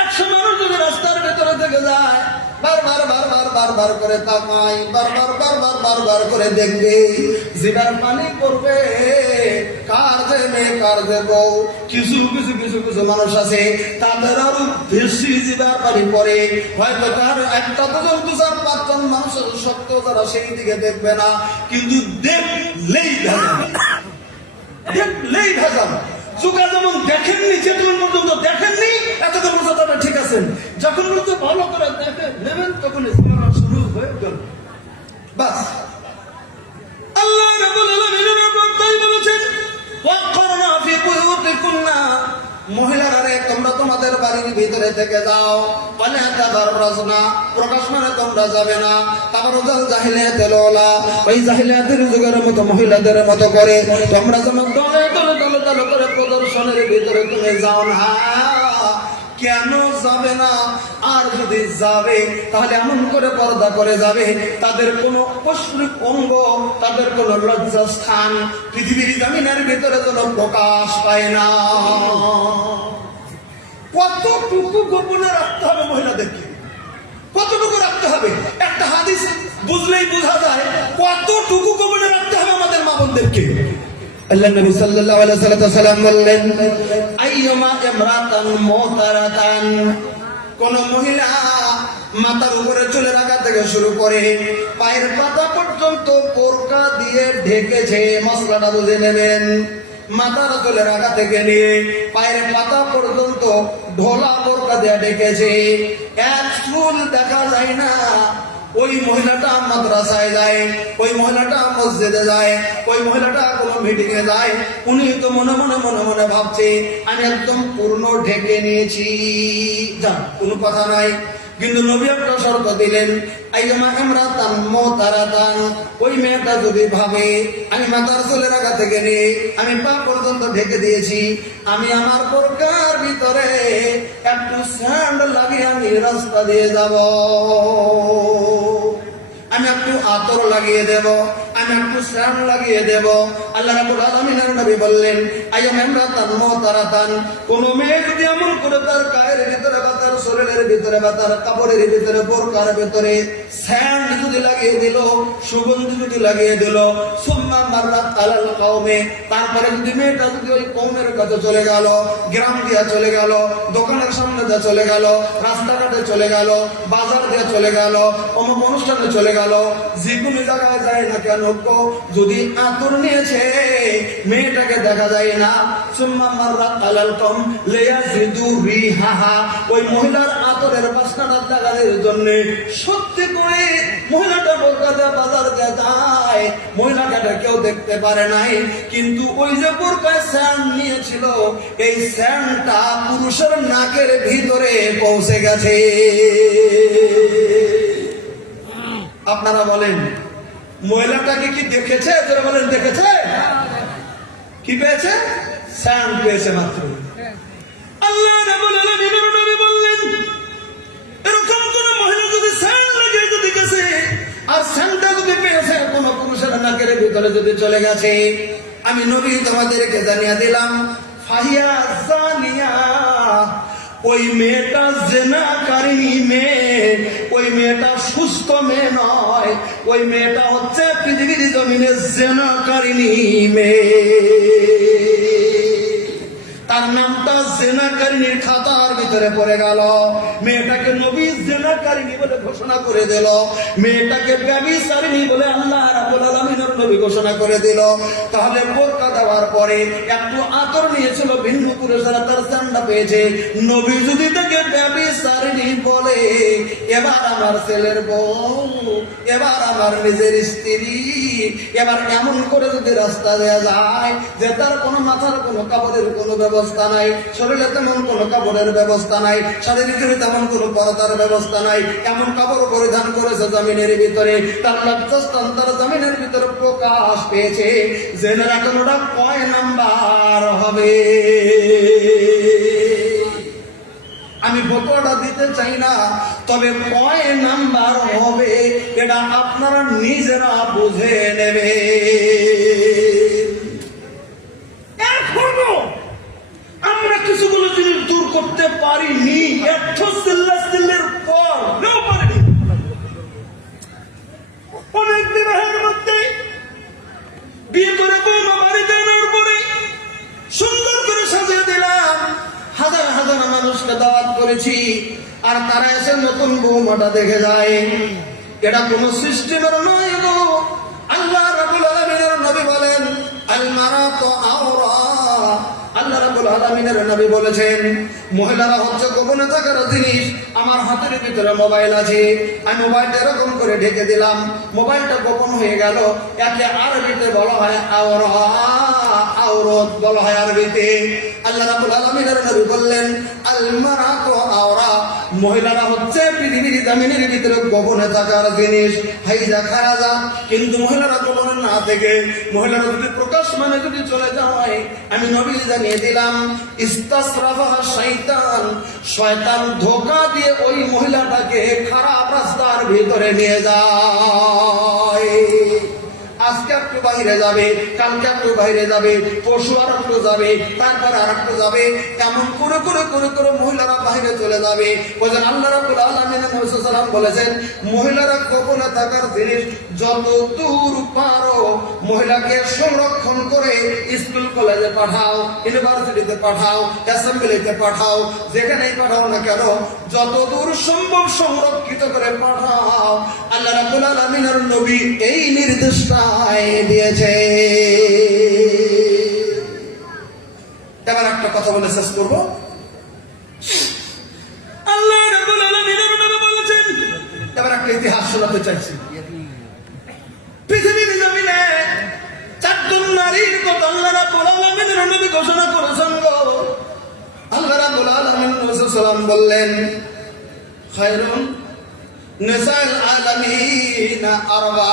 100 মানুষ যদি রাস্তার ভেতরে থেকে যায়, বারবার বারবার বারবার করে তাকাই, বারবার বারবার বারবার করে দেখবে, জিভার পানি করবে কার যে মেয়ে কার যে বউ। কিছু কিছু কিছু কিছু মানুষ আছে তাদের আরো বেশি জিভার পানি পড়ে, হয়তো তার একটা দুজন দু চার পাঁচজন মানুষের সত্য তারা সেই দিকে দেখবে না, কিন্তু দেখলেই দেখলেই ভেজাল। চোখা যেমন দেখেননি, যেটুকুন পর্যন্ত দেখেননি এতক্ষণ পর্যন্ত ঠিক আছেন, যখন পর্যন্ত ভালো করে দেখে নেবেন তখন শুরু হয়ে গেল। বাস আল্লাহ রাব্বুল আলামিন তাই বলেছেন, ওয়াকরনা ফি বুয়ুতিকুন্না, মহিলারা রে তোমরা তোমাদের বাড়ির ভিতরে থেকে যাও, ওয়ালা তাবাররাজনা, প্রকাশ মানে তোমরা যাবে না, তাবাররুজাল জাহিলিয়াতুল উলা, ওই জাহিলিয়াতের যুগের মতো মহিলাদের মতো করে তোমরা যেমন দলে দলে দলে দলে করে প্রদর্শনের ভিতরে তুমি যাও না। কেন যাবে না? আর যদি যাবে তাহলে এমন করে পর্দা করে যাবে তাদের কোনো পৈশরিক অঙ্গ, তাদের কোনো লজ্জাস্থান পৃথিবীর জমিনের ভিতরে কোনো প্রকাশ পায় না। কতটুকু গোপনে রাখতে হবে মহিলাদেরকে, কতটুকু রাখতে হবে? একটা হাদিস বুঝলেই বোঝা যায় কতটুকু গোপনে রাখতে হবে আমাদের মা বোনদেরকে। আল্লাহ নবী সাল্লাল্লাহু আলাইহি ওয়াসাল্লাম বললেন, আইয়ুমা ইমরাতান মুতারাতান, কোন মহিলা মাথার উপরে চুলের আগা থেকে শুরু করে পায়ের পাতা পর্যন্ত বোরকা দিয়ে ঢেকেছে, মশলাটা বুঝে নেবেন। মাথার চুলের আগা থেকে নিয়ে পায়ের পাতা পর্যন্ত ঢোলা বোরকা দিয়ে ঢেকেছে, এক চুল দেখা যায় না। ওই মহিলাটা মাদ্রাসায় যায়, ওই মহিলাটা মসজিদে যায়, ওই মহিলাটা কোনো মিটিং এ যায়, উনি তো মনে মনে মনে মনে ভাবছে আমি একদম পূর্ণ ঢেকে নিয়েছি, যা কোনো কথা নাই। কিন্তু নবী একটা শর্ত দিলেন, আইয়ামা ইমরাতান মুতারাতান, ওই মেয়েটা যদি ভাবে আমি মাথার চুলের আগা থেকে নিয়ে আমি পা পর্যন্ত ঢেকে দিয়েছি, আমি আমার বোরকার ভিতরে একটু স্যান্ড লাগিয়ে আমি রাস্তা দিয়ে যাব, আমি একটু আতর লাগিয়ে দেব, আমি একটু স্যান্ড লাগিয়ে দেব। আল্লাহ রাব্বুল আলামিনের নবী বললেন, আইয়ামা ইমরাতান মুতারাতান, কোন মেয়ে যদি এমন করে তার গায়ের ভিতরে বা তার শরীরের ভিতরে বা তার কাপড়ের ভিতরে বোরকার ভিতরে স্যান্ড যদি লাগিয়ে দিল, সুগন্ধি যদি লাগিয়ে দিল, সুম্মা মাররাত আলাল কওমে, তারপরে যদি মেয়েটা যদি ওই কওমের কাছে চলে গেল, গ্রাম দিয়ে চলে গেল, দোকানের সামনে দিয়ে চলে গেল, রাস্তাঘাটে চলে গেল, বাজার দিয়ে চলে গেল, অমুক অনুষ্ঠানে চলে গেল, যে কোনো জায়গায় যায় না কেন, যদি আতর নিয়েছে মেয়েটাকে দেখা যায় না, সুম্মা মাররাত আলাল কওম লিয়াজিদু রিহাহা, ওই মহিলার আতরের বাসনাটা লাগানোর জন্য সত্যি করে মহিলাটা বোরকা দিয়ে বাজার দিয়ে যায়। মহিলাটা কেউ দেখতে পারে নাই, কিন্তু ওই যে বোরকায় স্যান্ড নিয়েছিল, এই স্যান্ডটা পুরুষের নাকের ভিতরে পৌঁছে গেছে। আপনারা বলেন মহিলাটাকে কি দেখেছে? যারা বলেন দেখেছে, কি পেয়েছে? স্যান্ড পেয়েছে মাত্র। আল্লাহ রাব্বুল আলামিনের নবী বললেন, এরকম কোন মহিলা যদি স্যান্ড লাগে যদি গেছে আর স্যান্ডটা যদি পেয়েছে কোন পুরুষের নাকের ভিতরে যদি চলে গেছে, আমি নবী তোমাদেরকে জানিয়ে দিলাম, ফাহিয়া জানিয়া, ওই মেয়েটা জেনাকারিনী মেয়ে, ওই মেয়েটা সুস্থ মেয়ে নয়, ওই মেয়েটা হচ্ছে পৃথিবীর জমিনে জেনাকারিনী মেয়ে। তার নামটা জেনাকারিনীর খাতার ভিতরে পড়ে গেল। মেয়েটাকে নবী জেনাকারিনী বলে ঘোষণা করে দিল, মেয়েটাকে ব্যভিচারিণী বলে আল্লাহ রাব্বুল আলামিনের নবী ঘোষণা করে দিল। তাহলে বোরকা দেওয়ার পরে একটু আতর নিয়েছিল, ভিন্ন পুরুষেরা তার স্যান্ডটা পেয়েছে, নবী যদি তাকে ব্যভিচারিণী বলে, এবার আমার ছেলের বউ, এবার আমার নিজের স্ত্রী, এবার এমন করে যদি রাস্তা দেওয়া যায় যে তার কোনো মাথার কোনো কাপড়ের কোনো ব্যবস্থা নাই, শরীরে তেমন কোনো কাপড়ের ব্যবস্থা নাই, শারীরিক তেমন কোনো পর্দার ব্যবস্থা নাই, এমন কাপড় পরিধান করেছে জমিনের ভিতরে, তার লজ্জাস্থান তার জমিনের ভিতরে প্রকাশ পেয়েছে, জেনে রাখেন ওটা কয় নাম্বার হবে। আমি ফটোটা দিতে চাই না, তবে কয় নাম্বার হবে এটা আপনারা নিজেরা বুঝে নেবে। এখনো আমরা কিছুগুলো জিনিস দূর করতে পারিনি, এত চিল্লাচিল্লির পর পারিনি। অনেক বিবাহের মধ্যে বিয়ে করে বৌমা বাড়িতে আনার পরে সুন্দর করে সাজিয়ে দিলাম, হাজার হাজার মানুষকে দাওয়াত করেছি, আর তারা এসে নতুন বৌমাটা দেখে যায়। এটা কোন সিস্টেমের নয় গো। আল্লাহ রাব্বুল আলামিনের নবী বলেন, আল মারাতু আওরা। আল্লাহ রাব্বুল আলামিনের নবী বলেছেন, মহিলারা হচ্ছে গোপনে থাকার জিনিস। আমার হাতের ভিতরে মোবাইল আছে, আমি মোবাইলটা এরকম করে ঢেকে দিলাম, মোবাইলটা গোপন হয়ে গেল। একে আরবিতে বলা হয় আওরা, আওরত বলা হয় আরবিতে। আল্লাহ রাব্বুল আলামিনের নবী বললেন, আল মারাতু আওরা, মহিলারা হচ্ছে পৃথিবীর জমিনের ভিতরে গোপনে থাকার জিনিস, হাইজা খারাজা। কিন্তু মহিলারা গোপনে না থেকে মহিলারা যদি প্রকাশ মানে যদি চলে যায়, আমি নবী জানিয়ে দিলাম, ইস্তাসরাফাহা শাইতান, শয়তান ধোঁকা দিয়ে ওই মহিলাটাকে খারাপ রাস্তার ভিতরে নিয়ে যায়। আজকে একটু বাইরে যাবে, কালকে একটু বাইরে যাবে, পরশু আর একটু যাবে, তারপরে আর একটু যাবে, এমন করে করে করে করে মহিলারা বাইরে চলে যাবে। বলেন আল্লাহ রাব্বুল আলামিন সাল্লাম বলেছেন, মহিলারা গোপনে থাকার জিনিস, যত দূর পারো মহিলাকে সংরক্ষণ করে স্কুল কলেজে পাঠাও, ইউনিভার্সিটিতে পাঠাও, অ্যাসেম্বলিতে পাঠাও, যেখানেই পাঠাও না কেন যত দূর সম্ভব সংরক্ষিত করে পাঠাও। আল্লাহ রাব্বুল আলামিনের নবী এই নির্দেশটা দিয়েছে। এবার একটা কথা বলে শেষ করবো। আল্লাহ রাব্বুল আলামিনের নবী বলেছেন, এবার একটা ইতিহাস শোনাতে চাইছি। পৃথিবীর জমিনে চারজন নারীর কথা আল্লাহ রাব্বুল আলামিনের নবী ঘোষণা করেছেন গো। আল্লাহ রাব্বুল আলামিন রাসূল বললেন, খায়রুন নিসাইল আলামিন আরবা।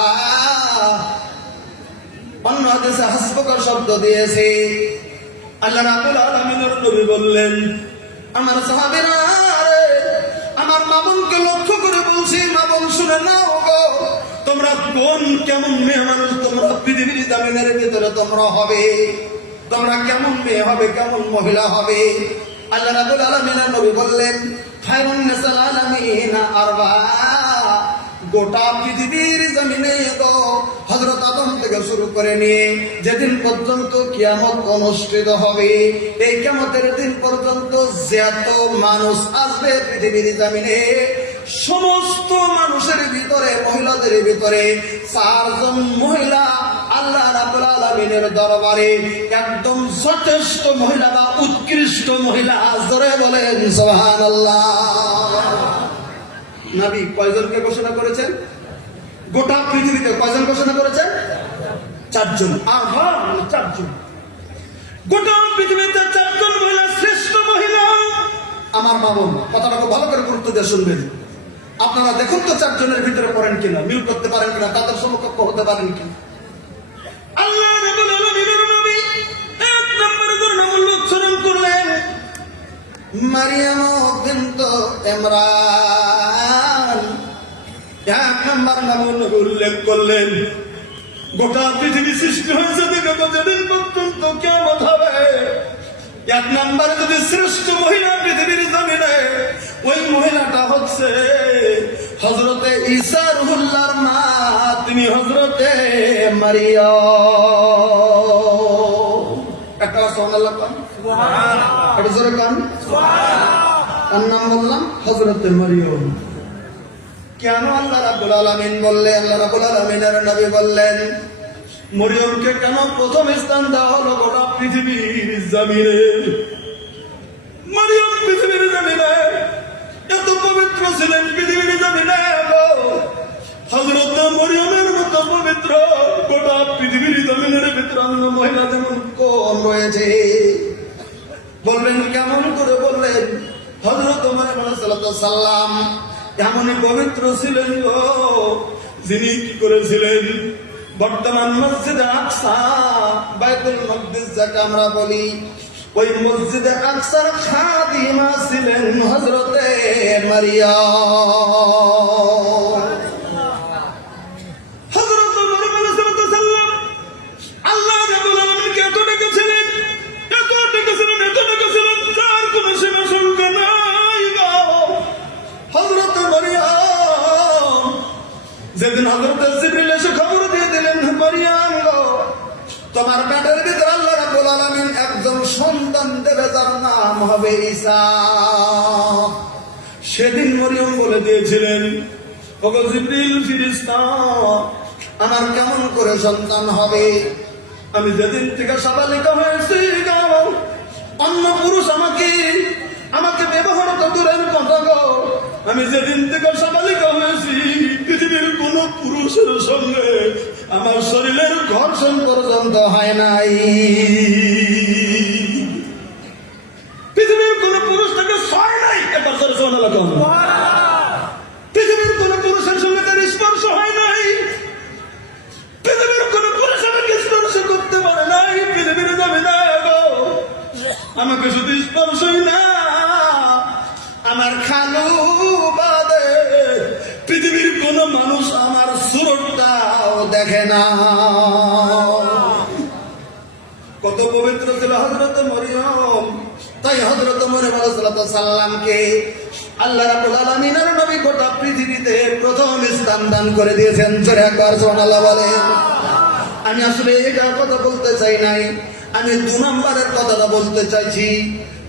অন্য হাদিসে হাসবুকা শব্দ দিয়েছে। আল্লাহ রাব্বুল আলামিনের নবী বললেন, আমার সাহাবীরা, আমার মা বোনকে লক্ষ্য করে বলছি, মা বোন শুনে নাও গো, তোমরা কোন কেমন মেয়ে মানুষ তোমরা পৃথিবীর জমিনের ভিতরে তোমরা হবে, তোমরা কেমন মেয়ে হবে, কেমন মহিলা হবে। আল্লাহ রাব্বুল আলামিনের নবী বললেন, খায়রুন নিসাল আলামিন আরবা। গোটা পৃথিবীর জমিনে তো হযরত আদম থেকে শুরু করে নিয়ে যেদিন পর্যন্ত কিয়ামত অনুষ্ঠিত হবে, এই কিয়ামতের দিন পর্যন্ত যত মানুষ আসবে পৃথিবীর জমিনে, সমস্ত মানুষের ভিতরে, মহিলাদের ভিতরে 4 জন মহিলা আল্লাহ রাব্বুল আলামিনের দরবারে একদম যথেষ্ট মহিলা বা উৎকৃষ্ট মহিলা। জোরে বলেন সুবহানাল্লাহ। নবী কয়জনকে ঘোষণা করেছেন? গোটা পৃথিবীতে কয়জন ঘোষণা করেছেন? 4 জন। আহা, 4 জন। গোটা পৃথিবীতে 4 জন মহিলা শ্রেষ্ঠ মহিলা। আমার মামুন কথাটা খুব ভালো করে গুরুত্ব দিয়ে শুনবেন। আপনারা দেখুন তো 4 জনের ভিতরে পড়েন কিনা, মিল করতে পারেন কিনা, তাদের সমকক্ষ হতে পারেন কিনা। আল্লাহ রাব্বুল আলামিনের নবী 1 নম্বরে যার নাম উচ্চারণ করলেন মারিয়াম বিনত ইমরান। 1 নম্বর নাম উল্লেখ করলেন। গোটা পৃথিবী সৃষ্টি হয়েছে থেকে যেদিন পর্যন্ত কিয়ামত হবে, 1 নম্বরে যদি শ্রেষ্ঠ মহিলা পৃথিবীর জমিনে, ওই মহিলাটা হচ্ছে হযরতে ঈসা রুহুল্লাহর মা, তিনি হযরতে মারিয়াম। একটা সুবহানাল্লাহ কোন, সুবহানাল্লাহ, এটা জোরে কোন, সুবহানাল্লাহ। তার নাম বললাম হযরতে মারিয়াম। কেন আল্লাহ রাব্বুল আলামিন বললেন? আল্লাহ রাব্বুল আলামিনের নবী বললেন মরিয়মকে কেন প্রথম স্থান দেওয়া হলো গোটা পৃথিবীর জমিনে? মরিয়ম পৃথিবীর জমিনে এত পবিত্র ছিলেন, পৃথিবীর জমিনে হযরত মরিয়মের মতো পবিত্র গোটা পৃথিবীর জমিনের ভিতরে অন্য মহিলা যেমন কোন রয়েছে। বলবেন কেমন করে? বললেন হযরত মরিয়ম আলাইহিস সালাম এমনই পবিত্র ছিলেন গো, যিনি কি করেছিলেন? বর্তমান মসজিদে আকসা, বাইতুল মাকদিস যাকে আমরা বলি, ওই মসজিদে আকসার খাদিমা ছিলেন হযরতে মারিয়াম। হযরত মরিয়ম আলাইহিস সালাম আল্লাহ রাব্বুল আলামিনকে এত ডেকেছিলেন, এত ডেকেছিলেন, এত ডেকেছিলেন, যার কোনো সীমা সংখ্যা নাই গো। হযরত মরিয়ম যেদিন হযরত জিবরিল এসে খবর দিয়ে দিলেন, মরিয়ম গো, তোমার পেটের ভিতরে আল্লাহ রাব্বুল আলামিন একজন সন্তান দেবে, যার নাম হবে ঈসা। সেদিন মরিয়ম বলে দিয়েছিলেন, ওগো জিবরিল ফেরেশতা, আমার কেমন করে সন্তান হবে? আমি যেদিন থেকে সাবালিকা হয়েছি গো, অন্য পুরুষ আমাকে ব্যবহার তো দূরের কথা গো, আমি যেদিন থেকে সাবালিকা হয়েছি পৃথিবীর কোন পুরুষের সঙ্গে আমার শরীরের ঘর্ষণ পর্যন্ত হয় নাই। পৃথিবীর কোন পুরুষ তাকে ছয় নাই, এবার তোর সুবহানাল্লাহ কোন। পৃথিবীর কোন পুরুষের সঙ্গে তার স্পর্শ হয় নাই, পৃথিবীর কোন পুরুষ আমাকে স্পর্শ করতে পারে নাই। পৃথিবীর জমিনে গো আমাকে শুধু স্পর্শই না, আমার খালু বাদে পৃথিবীর কোন মানুষ আমার সুরটাও দেখে না। কত পবিত্র ছিল হযরত মরিয়ম। তাই হযরত মরিয়ম আলাইহিস সালামকে আল্লাহ রাব্বুল আলামিনের নবী গোটা পৃথিবীতে প্রথম স্থান দান করে দিয়েছেন। জোরে একবার সুবহানাল্লাহ বলেন। আমি আসলে এটা কথা বলতে চাই নাই, আমি 2 নম্বরের কথাটা বলতে চাইছি।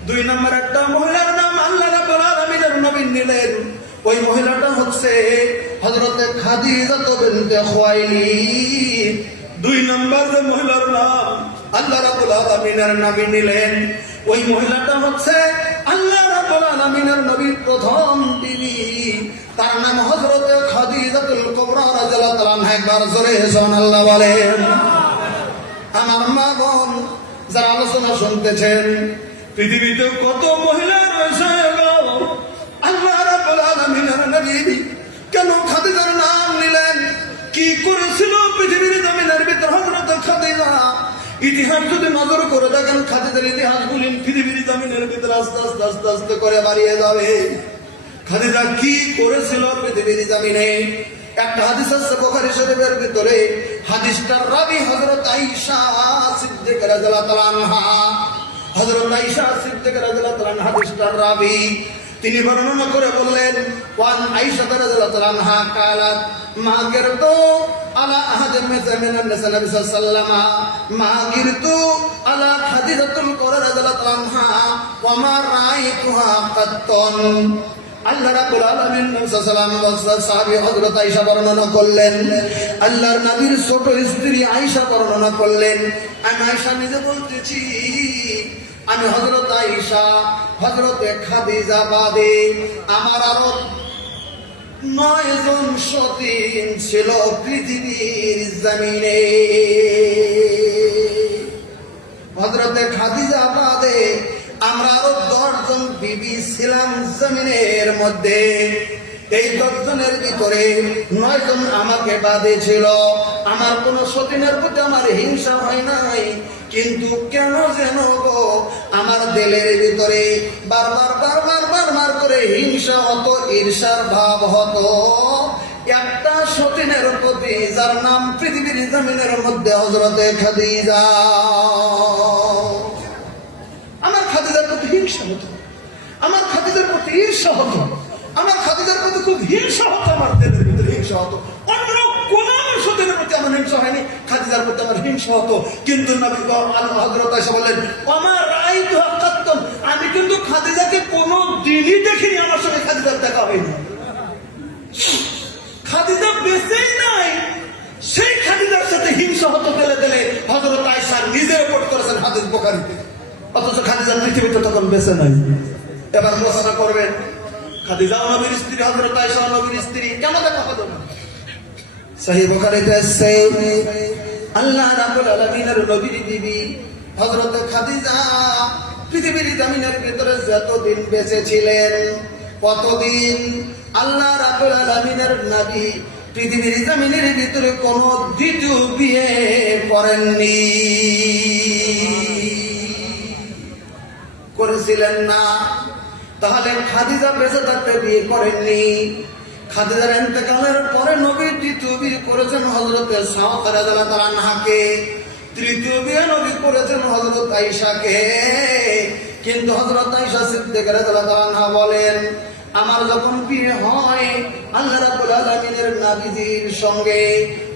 2 নম্বর একটা মহিলার নাম আল্লাহ রাব্বুল আলামিনের নবী নিলেন। ওই মহিলাটা হচ্ছে হযরতে খাদিজা বিনতে খুয়াইলিদ। 2 নম্বর যে মহিলার নাম আল্লাহ রাব্বুল আলামিনের নবী নিলেন, ওই মহিলাটা হচ্ছে আল্লাহ রাব্বুল আলামিনের নবীর প্রথম বিবি, তার নাম হযরতে খাদিজাতুল কুবরা রাদিয়াল্লাহু তাআলা আনহা। একবার জোরে সুবহানাল্লাহ বলেন। আমার মা বোন যারা আলোচনা শুনতেছেন, পৃথিবীতে কত মহিলা রয়েছে গো, আল্লাহ রাব্বুল আলামিনের নবী কেন খাদিজার নাম নিলেন? কি করেছিল পৃথিবীর জমিনের ভিতর হযরত খাদিজা? ইতিহাস যদি নজর করে দেখেন, খাদিজার ইতিহাস বলেন পৃথিবীর জমিনের ভিতরে আস্তে আস্তে আস্তে আস্তে করে বাড়িয়ে যাবে। খাদিজা কি করেছিল পৃথিবীর জমিনে? একটা হাদিস আছে বুখারী শরীফের ভিতরে, হাদিসটার রাবী হযরত আয়েশা সিদ্দিকা রাদিয়াল্লাহু তাআলা আনহা। হযরত আয়েশা সিদ্দিকা রাদিয়াল্লাহু তাআলা আনহা হাদিসটার রাবী, তিনি বর্ণনা করে বললেন, ওয়ান আয়েশা রাদিয়াল্লাহু তাআলা আনহা قالت মা গিরতু আলা আহাদিন মিন নবী সাল্লাল্লাহু আলাইহি ওয়াসাল্লাম, মা গিরতু আলা খাদিজাতুল কুবরা রাদিয়াল্লাহু তাআলা আনহা ওয়া মা রাআইতুহা কাত্তুন। আল্লাহ রাব্বুল আলামিন নবী সাল্লাল্লাহু আলাইহি ওয়াসাল্লাম সাহাবী হযরত আয়েশা বর্ণনা করলেন, আল্লাহর নবীর ছোট স্ত্রী আয়েশা বর্ণনা করলেন, আমি আয়েশা নিজে বলতেছি, আমি হযরত আয়েশা, হযরত খাদিজা বাদে আমার আরো 9 জন সতীন ছিল পৃথিবীর জমিনে। হযরতে খাদিজা বাদে আমরা আরো 10 জন বিবি ছিলাম জমিনের মধ্যে। এই 10 জনের ভিতরে 9 জন আমাকে বাদে ছিল। আমার কোন সতীনের প্রতি আমার হিংসা হয় নাই, কিন্তু কেন যেন গো আমার দিলের ভিতরে বারবার করে হিংসা হতো, ঈর্ষার ভাব হতো একটা সতীনের প্রতি, যার নাম পৃথিবীর জমিনের মধ্যে হযরতে খাদিজা। আমার খাদিজার প্রতি হিংসা হতো, আমার খাদিজার প্রতি ঈর্ষা হতো, আমার খাদিজার প্রতি খুব হিংসা হতো, আমার দিলের ভিতরে হিংসা হতো। অন্য কোন সতীনের প্রতি আমার হিংসা হয়নি, খাদিজার প্রতি আমার হিংসা হতো। কিন্তু নবী হযরত আয়েশা বললেন, আমার রাআইতু হাক্কাতুন, আমি কিন্তু খাদিজাকে কোনো দিনই দেখিনি, আমার সঙ্গে খাদিজার দেখা হয়নি। খাদিজা বেঁচেই নাই, সেই খাদিজার সাথে হিংসা হতো দিলে। হযরত আয়েশা নিজে রিপোর্ট করেছেন হাদিস বুখারীতে, অথচ খাদিজা পৃথিবীতে তখন বেঁচে নাই। এবার প্রশ্ন করবেন, খাদিজাও নবীর স্ত্রী, হযরত আয়েশা নবীর স্ত্রী, কেন দেখা হলো না? সহিহ বুখারীতে আছে, আল্লাহ রাব্বুল আলামিনের নবীর বিবি হযরত খাদিজা পৃথিবীর জমিনের ভিতরে যতদিন বেঁচে ছিলেন, কতদিন আল্লাহ রাব্বুল আলামিনের নবী পৃথিবীর জমিনের ভিতরে কোন দ্বিতীয় বিয়ে করেননি, করেছিলেন না। তাহলে খাদিজা বেঁচে থাকতে বিয়ে করেননি। খাদিজার ইন্তেকালের পরে নবী দ্বিতীয় বিয়ে করেছেন হযরতে সাওদা রাদিয়াল্লাহু তাআলা আনহাকে, তৃতীয় বিয়ে নবী করেছেন হযরত আয়েশাকে। কিন্তু হযরত আয়েশা সিদ্দিকা রাদিয়াল্লাহু তাআলা আনহা বলেন, আমার যখন বিয়ে হয় আল্লাহ রাব্বুল আলামিনের নবীজির সঙ্গে,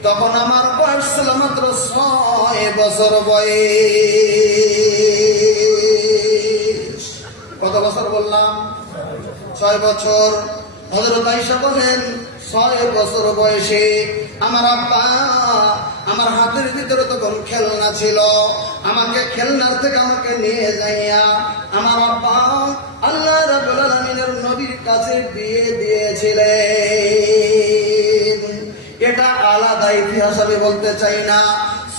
তখন আমার বয়স ছিল মাত্র 6 বছর বয়স। কত বছর বললাম? 6 বছর। হযরত আয়েশা বলেন, 6 বছর বয়সে আমার আব্বা আমার হাতের ভিতরে তখন খেলনা ছিল, আমাকে খেলনার থেকে আমাকে নিয়ে যাইয়া আমার আব্বা আল্লাহ রাব্বুল আলামিনের নবীর কাছে দিয়ে দিয়েছিলেন। এটা আলাদা ইতিহাস আমি বলতে চাই না।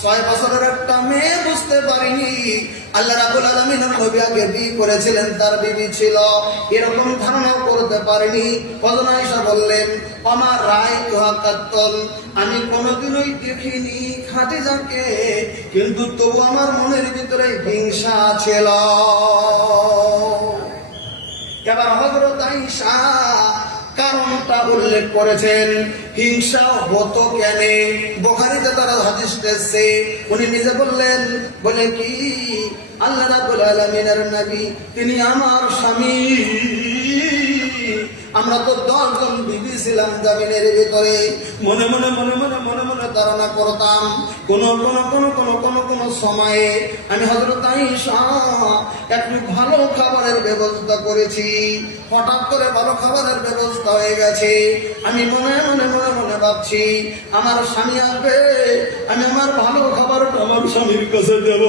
6 বছরের একটা মেয়ে বুঝতে পারিনি আল্লাহ রাব্বুল আলামিনের নবী আগে বিয়ে করেছিলেন, তার বিবি ছিল, এরকম ধারণা করতে পারিনি। হযরত আয়েশা বললেন, আমার রাআইতু হাক্কাতুন, আমি কোনোদিনই দেখিনি খাদিজাকে, কিন্তু তবু আমার মনের ভিতরে হিংসা ছিল। এবার হযরত আয়েশা কারণটা উল্লেখ করেছেন, হিংসা হতো কেন? বুখারীতে তার হাদিস এসেছে, উনি নিজে বললেন, বলে কি আল্লাহ রাব্বুল আলামিনের নবী তিনি আমার স্বামী। আমরা তো 10 জন বিবি ছিলাম জমিনের ভিতরে। মনে মনে ধারণা করতাম কোন সময়ে আমি হযরত আয়েশা একটু ভালো খাবারের ব্যবস্থা করেছি, হঠাৎ করে ভালো খাবারের ব্যবস্থা হয়ে গেছে। আমি মনে মনে ভাবছি আমার স্বামী আসবে, আমি আমার ভালো খাবারটা আমার স্বামীর কাছে দেব,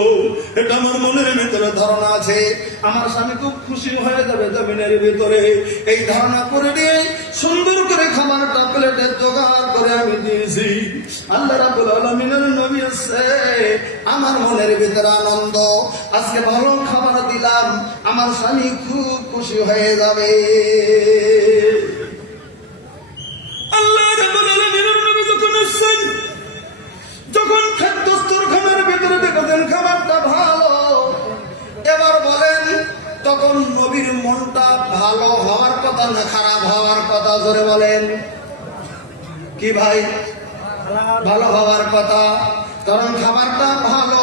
এটা আমার মনের ভিতরে ধারণা আছে। আমার স্বামী খুব খুশি হয়ে যাবে জমিনের ভিতরে। এই ধারণা করে দিয়ে সুন্দর করে খাবারটা প্লেটে জোগাড় করে আমি দিয়েছি। আল্লাহ রাব্বুল আলামিনের নবী আছে, আমার মনের ভিতরে আনন্দ, আজকে ভালো খাবার দিলাম, আমার স্বামী খুব খুশি হয়ে যাবে। আল্লাহ রাব্বুল আলামিনের নবী যখন আসছেন, যখন খাদ্যস্তরখানার ভিতরে দেখেন খাবারটা ভালো, এবার বলেন তখন নবীর মনটা ভালো হওয়ার কথা না খারাপ হওয়ার কথা? জোরে বলেন। কি ভাই? ভালো হওয়ার কথা, কারণ খাবারটা ভালো,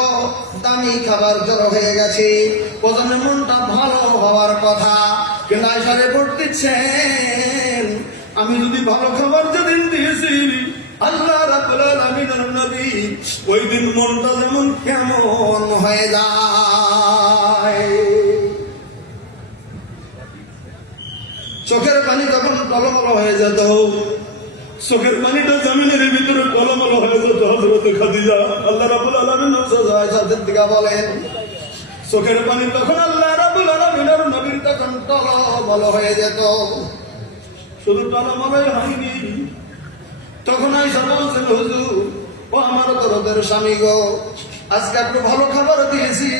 দামি খাবার জড়ো হয়ে গেছে, ওজনের মনটা ভালো হওয়ার কথা। কিন্তু আয়েশা রিপোর্ট দিচ্ছেন, আমি যদি ভালো খাবার যেদিন দিয়েছি আল্লাহ রাব্বুল আলামিনের নবী ওই দিন মনটা যেমন কেমন হয়ে যায়, চোখের পানি তখন টলমল হয়ে যেত, চোখের পানিটা জমিনের ভিতরে টলমল হয়ে যেত। হযরত খাদিজা আল্লাহ রাব্বুল আলামিন আয়েশা সিদ্দিকা বলেন, চোখের পানি তখন আল্লাহ রাব্বুল আলামিনের নবীর তখন টলমল হয়ে যেত। শুধু টলমলই হয়নি, তখন আইসা বলছেন, হুজুর ও আমার দরদের স্বামী গো, আজকে একটু ভালো খাবার দিয়েছি,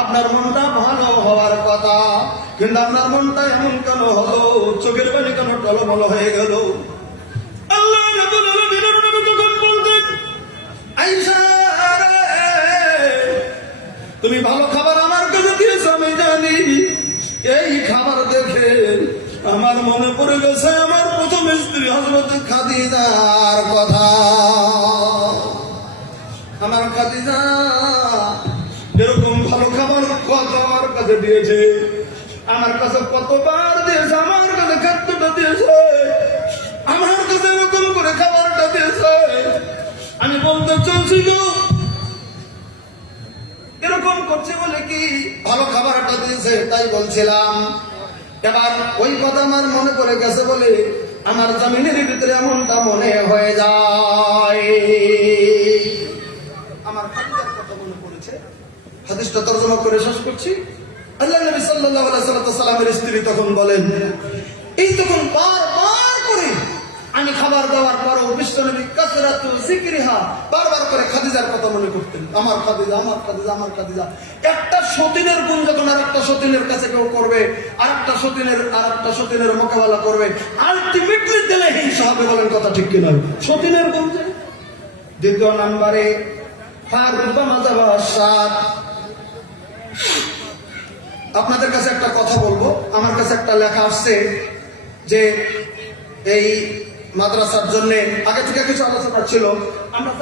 আপনার মনটা ভালো হওয়ার কথা, কিন্তু আপনার মনটা এমন কেন হলো, চোখের পানি কেন টলমল হয়ে গেল? আল্লাহ রাব্বুল আলামিনের নবী তখন বলতেন, আয়েশা রে, তুমি ভালো খাবার আমার কাছে দিয়েছো আমি জানি, এই খাবার দেখে আমার মনে পড়ে গেছে আমার প্রথম স্ত্রী হযরত খাদিজার কথা। আমার খাদিজা এরকম ভালো খাবার কত আমার কাছে দিয়েছে, আমার কাছে কতবার দিয়েছে, আমার কাছে খাদ্যটা দিয়েছে, আমার কাছে এরকম করে খাবারটা দিয়েছে। আমি বলতে চলছি গো, এরকম করছে বলে কি ভালো খাবারটা দিয়েছে তাই বলছিলাম। এবার ওই কথা আমার মনে পড়ে গেছে বলে আমার জমিনের ভিতরে এমনটা মনে হয়ে যায়। আমার খাদিজার কথা মনে পড়েছে, হাদিসটা তরজমা করে শেষ করছি। আল্লাহ নবী সাল্লাল্লাহু আলাইহি সাল্লামের স্ত্রী তখন বলেন, এই তখন বারবার করে আমি খাবার দেওয়ার পরও বিশ্বনবী কাসরাতু যিকরিহা বারবার করে খাদিজার কথা মনে করতেন, আমার খাদিজা, আমার খাদিজা, আমার খাদিজা। একটা সতীনের গুণ যখন আরেকটা সতীনের কাছে কেউ করবে, আরেকটা সতীনের মোকাবেলা করবে, আলটিমেটলি দিলে হিংসা হবে। বলেন কথা ঠিক কিনা? সতীনের গুণ। দ্বিতীয় নম্বরে আপনাদের কাছে একটা কথা বলবো, আমার কাছে একটা লেখা আসছে যে এই মাদ্রাসার জন্য আগে থেকে কিছু আলোচনা ছিল, আমরা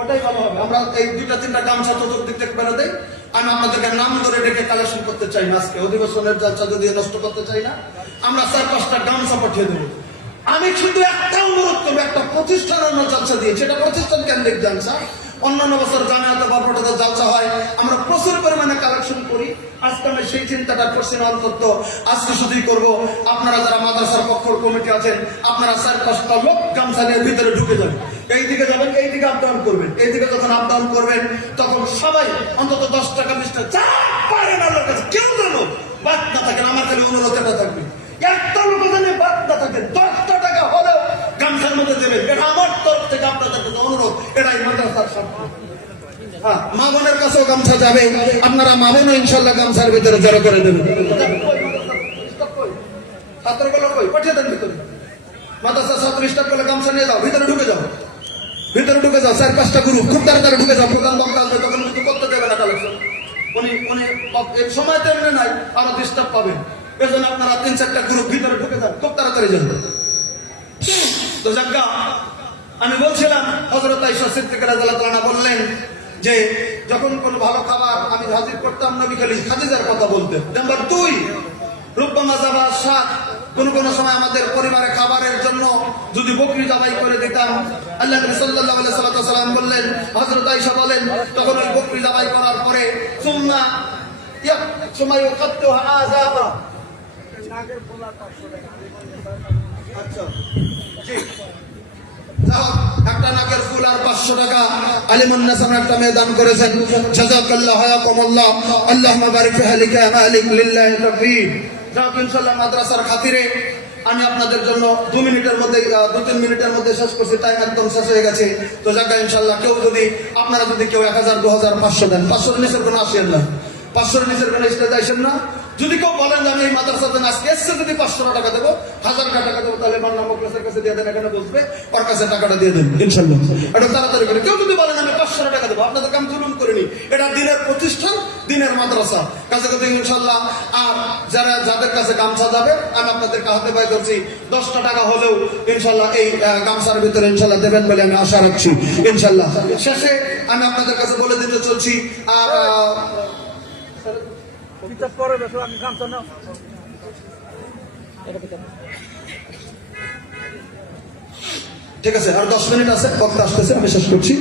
ওটাই ভালো হবে, আমরা এই 2-3টা গামছা চতুর্দিক থেকে বেড়ে দেই। আমি আপনাদেরকে নাম ধরে ডেকে কালেকশন করতে চাই না, আজকে অধিবেশনের যাত্রা যদি নষ্ট করতে চাই না, আমরা 4-5টা গামছা পাঠিয়ে দেবো। আমি শুধু একটা অনুরোধ করবো, একটা প্রতিষ্ঠানের জালসা দিয়েছি, এটা প্রতিষ্ঠান কেন্দ্রিক জালসা। অন্যান্য বছর জামায়াতে বারোটাতে জালসা হয়, আমরা প্রচুর পরিমাণে কালেকশন করি। আজকে আমি সেই চিন্তাটা করছি না, অন্তত আজকে শুধুই করবো। আপনারা যারা মাদ্রাসার পক্ষ কমিটি আছেন, আপনারা 4-5টা লোক গামছা নিয়ে ভিতরে ঢুকে যাবেন, এইদিকে যাবেন, এইদিকে আপ ডাউন করবেন। এইদিকে যখন আপ ডাউন করবেন তখন সবাই অন্তত 10 টাকা 20 টাকা যা পারেন আল্লাহর কাছে, কেউ যেন বাদ না থাকেন। আমার খালি অনুরোধ এটা থাকবে, একটা লোক যেন বাদ না থাকে, 10টা টাকা হলেও গামছার মধ্যে দেবেন। এটা আমার তরফ থেকে আপনাদের কাছে অনুরোধ, এটাই মাদ্রাসার সম্মান। হ্যাঁ, মা বোনের কাছেও গামছা যাবে, আপনারা মা বোনও ইনশাল্লাহ গামছার ভিতরে জড়ো করে দেবেন। ছাত্রগুলো কই পাঠিয়ে দেন ভিতরে, মাদ্রাসার ছাত্র স্টাফ করলে গামছা নিয়ে যাও, ভিতরে ঢুকে যাও, ভিতরে ঢুকে যাও। 4-5টা গ্রুপ খুব তাড়াতাড়ি ঢুকে যাও, প্রধান বক্তা আসবে তখন কিন্তু করতে দেবে না কালেকশন। উনি সময় তেমনি নাই, আরো ডিস্টার্ব পাবেন। এজন্য আপনারা 3-4টা গ্রুপ ভিতরে ঢুকে যান, খুব তাড়াতাড়ি যান। তো যাজ্ঞা আমি বলছিলাম, হযরত আয়েশা সিদ্দিকা রাদিয়াল্লাহু তাআলা বললেন যে যখন কোনো ভালো খাবার আমি হাজির করতাম, নবী খালি খাদিজার কথা বলতেন। নাম্বার 2, রুব্বামা যাবা সাত, কোন সময় আমাদের পরিবারে খাবারের জন্য যদি বকরি জবাই করে দিতাম, আল্লাহ নবী সাল্লাল্লাহু আলাইহি সাল্লাম বললেন, হযরত আয়েশা বলেন, তখন ওই বকরি জবাই করার পরে সুম্মা ইউকাত্তুহা আযাবা, আচ্ছা জি, একটা নাকের ফুল আর 500 টাকা আলিমুন্নাস আমরা একটা মেদান করেছেন। জাযাকাল্লাহু হায়াকুমুল্লাহ, আল্লাহুম্মা বারিক ফি হালিকা মালিক লিল্লাহি তাফিদ। যাক ইনশাআল্লাহ মাদ্রাসার খাতিরে আমি আপনাদের জন্য 2 মিনিটের মধ্যে 2-3 মিনিটের মধ্যে শেষ করছি, টাইম একদম শেষ হয়ে গেছে। তো যাক ইনশাআল্লাহ আপনারা যদি কেউ 1000, 2000, 500 দেন, 500 নিচের কোনো আসেন না, 500 নিচের কোনো স্টেজ আসেন না। যদি কেউ বলেন যে আমি এই মাদ্রাসাতে আজকে এসে যদি 500 টাকা দেবো, 1000 টাকা দেবো, তাহলে মান্না মুখলেসের কাছে দিয়ে দেন, এখানে বসবে, ওর কাছে টাকাটা দিয়ে দেন ইনশাআল্লাহ। এটা তাড়াতাড়ি করে। কেউ যদি বলেন আমি 500 টাকা দেবো, আপনাদের কাম জুলুম করিনি, এটা দিনের প্রতিষ্ঠান, দিনের মাদ্রাসা, কাছে কাছে ইনশাআল্লাহ। আর যাদের কাছে গামছা যাবে আমি আপনাদেরকে হাতে পায়ে ধরছি, 10টা টাকা হলেও ইনশাআল্লাহ এই গামছার ভিতরে ইনশাআল্লাহ দেবেন বলে আমি আশা রাখছি ইনশাআল্লাহ। শেষে আমি আপনাদের কাছে বলে দিতে চলছি, আর ঠিক আছে, আর 10 মিনিট আছে, বক্তা আসতেছে, আমি শেষ করছি।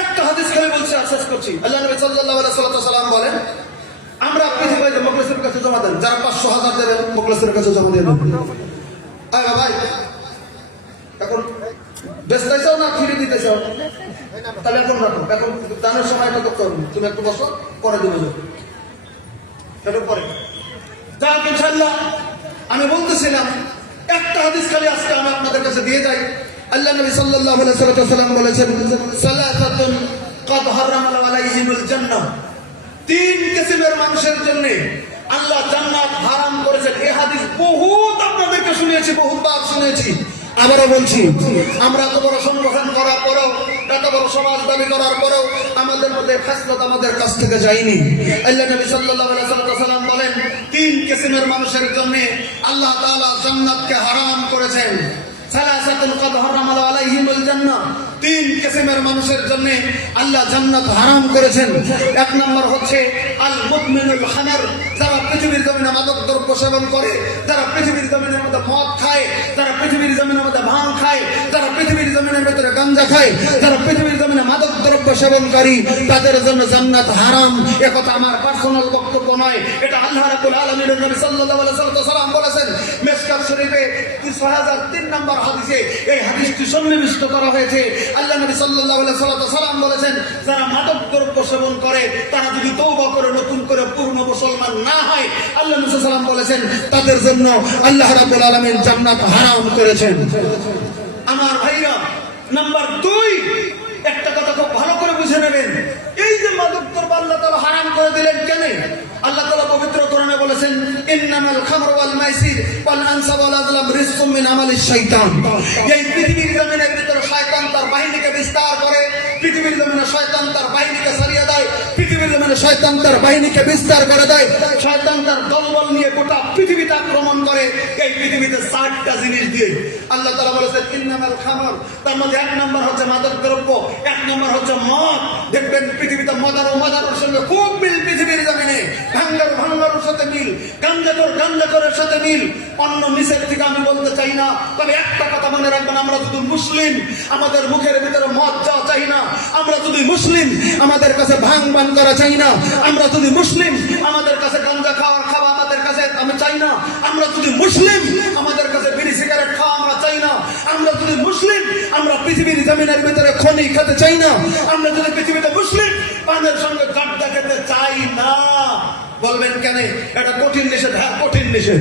একটা হাদিস খালি বলছি আর শেষ করছি। আল্লাহ নবী সাল্লাল্লাহু আলাইহি সাল্লাম বলেন, আমরা পৃথিবীতে মুখলেসের কাছে জমা দেন, যারা 500,000 দেবেন মুখলেসের কাছে জমা দিয়ে দেবেন। ভাই এখন বেচতে চাও না ফিরে দিতে চাও, তাহলে এখন রাখো, এখন দানের সময়টা করতে হবে। তুমি একটু বসো, পরে দেবো, এটা পরে। যাক ইনশাআল্লাহ আমি বলতেছিলাম একটা হাদিস খালি আজকে আমি আপনাদের কাছে দিয়ে যাই। আল্লাহ নবী সাল্লাল্লাহু আলাইহি ওয়াসাল্লাম বলেছেন, সালাসাতুন ক্বাদ হারামা আলাইহিমুল জান্নাহ, তিন কিসমের মানুষের জন্য আল্লাহ জান্নাত হারাম করেছেন। এই হাদিস বহুত আপনাদেরকে শুনিয়েছি, বহুবার শুনিয়েছি, আবারও বলছি। আমরা এত বড় সংগঠন করার পরেও, এত বড় সমাজ দাবি করার পরেও আমাদের মধ্যে খাসলত আমাদের কাছ থেকে যায়নি। আল্লাহ নবী সাল্লাল্লাহু আলাইহি ওয়াসাল্লাম বলেন, তিন কিসমের মানুষের জন্য আল্লাহ তাআলা জান্নাতকে হারাম করেছেন। সালাসাতুন ক্বাদ হারামা আলাইহিমুল জান্নাহ, তিন কিসমের মানুষের জন্য আল্লাহ জান্নাত হারাম করেছেন। এক নম্বর হচ্ছে আল মুদমিনুল খামর, যারা পৃথিবীর জমিনে মাদক দ্রব্য সেবন করে, যারা পৃথিবীর জমিনের মধ্যে মদ খায়, যারা পৃথিবীর জমিনের মধ্যে ভাঙ খায়, যারা পৃথিবীর জমিনের ভিতরে গাঞ্জা খায়, যারা পৃথিবীর জমিনে মাদক দ্রব্য সেবনকারী, তাদের জন্য জান্নাত হারাম। এ কথা আমার পার্সোনাল বক্তব্য নয়, এটা আল্লাহ রাব্বুল আলামিনের নবী সাল্লাল্লাহু আলাইহি ওয়াসাল্লাম বলেছেন। মিশকাত শরীফে 6003 নম্বর হাদিসে এই হাদিসটি সন্নিবিষ্ট করা হয়েছে। আল্লাহ নবী সাল্লাল্লাহু আলাইহি ওয়াসাল্লাম বলেছেন, যারা মাদক দ্রব্য সেবন করে তারা যদি তওবা করে নতুন করে পূর্ণ মুসলমান না হয়, আল্লাহ নবী সাল্লাল্লাহু আলাইহি ওয়াসাল্লাম বলেছেন তাদের জন্য আল্লাহ রাব্বুল আলামিন জান্নাত হারাম করেছেন। আমার ভাইরা, নাম্বার 2, একটা কথা খুব ভালো করে বুঝে নেবেন। এই যে মাদক দ্রব্য আল্লাহ তাআলা হারাম করে দিলেন কেন? আল্লাহ তাআলা পবিত্র কোরআনে বলেছেন, ইন্নামাল খামরু ওয়াল মাইসির ওয়াল আনসাব ওয়াল আযলাম রিজকুম মিন আমালিশ শাইতান। এই পৃথিবীর জমিনের ভিতরে শয়তান তার বাহিনীকে বিস্তার করে, পৃথিবীর জমিনে শয়তান তার বাহিনীকে ছড়িয়ে দেয়, পৃথিবীর জমিনে শয়তান তার বাহিনীকে বিস্তার করে দেয়, শয়তান তার দলবল নিয়ে গোটা পৃথিবীতে আক্রমণ করে। এই পৃথিবীতে 4টা জিনিস দিয়ে আল্লাহ তাআলা বলেছেন ইন্নামাল খামর, তার মধ্যে 1 নম্বর হচ্ছে মাদক দ্রব্য, 1 নম্বর হচ্ছে মদ। দেখবেন পৃথিবীতে মদার সঙ্গে খুব মিল, পৃথিবীর জমিনে ভাঙ্গার সাথে মিল, গাঞ্জাখোরের সাথে মিল। অন্য নিচের থেকে আমি বলতে চাই না, তবে একটা কথা মনে রাখবেন, আমরা যদি মুসলিম আমাদের মুখের ভিতরে মদ যাওয়া চাই না, আমরা যদি মুসলিম আমাদের কাছে ভাঙ পান করা চাই না, আমরা যদি মুসলিম আমাদের কাছে গাঞ্জা খাওয়া আমাদের কাছে আমি চাই না, আমরা যদি মুসলিম আমাদের কাছে বিড়ি সিগারেট খাওয়া আমরা চাই না, আমরা যদি মুসলিম আমরা পৃথিবীর জমিনের ভিতরে খনি খেতে চাই না, আমরা যদি পৃথিবীতে মুসলিম পানের সঙ্গে গাড্ডা খেতে চাই না। বলবেন কেন? এটা কঠিন নিষেধ। হ্যাঁ, কঠিন নিষেধ।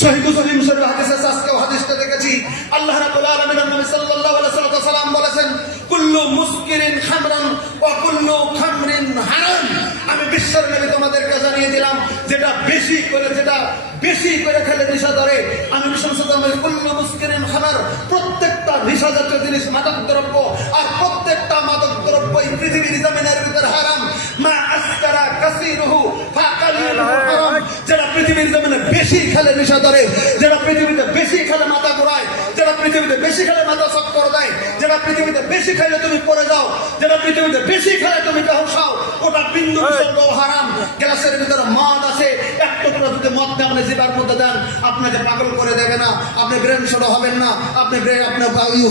সহিহ মুসলিম শরীফ হাদিসে আজকেও হাদিসটা দেখেছি। আল্লাহ রাব্বুল আলামিন নবী সাল্লাল্লাহু আলাইহি ওয়াসাল্লাম বলেছেন, কুল্লু মুসকিরিন খামরান ওয়া কুল্লু খামরিন হারাম। আমি বিশ্বের নবী তোমাদেরকে জানিয়ে দিলাম, যেটা বেশি করে খেলে নেশা ধরে। আমি বিশ্বসাল্লামের কুল্লু মুসকিরিন খামর, প্রত্যেকটা নেশাজাতীয় জিনিস মাদক দ্রব্য, আর প্রত্যেকটা মাদক দ্রব্য এই পৃথিবীর জমিনের ভিতরে হারাম। মা আসকারা কাসীরুহু ফাকালিলুহু হারাম। যারা পৃথিবীর জমিনে বেশি খেলে নেশা ধরে, যারা পৃথিবীতে বেশি খেলে মাথা ঘোরায়, যারা পৃথিবীতে বেশি খেলে মাথা চক্কর দেয়, যারা পৃথিবীতে বেশি খেলে তুমি পড়ে যাও, যারা পৃথিবীতে বেশি খেলে তুমি বেহুঁশ, ওটা বিন্দু বিসর্গ হারাম। গ্লাসের ভিতরে মদ আছে, এক টুকরো যদি মদ আপনি জিবার মধ্যে দেন, আপনাকে পাগল করে দেবে না, আপনি ব্রেন শোটা হবেন না, আপনি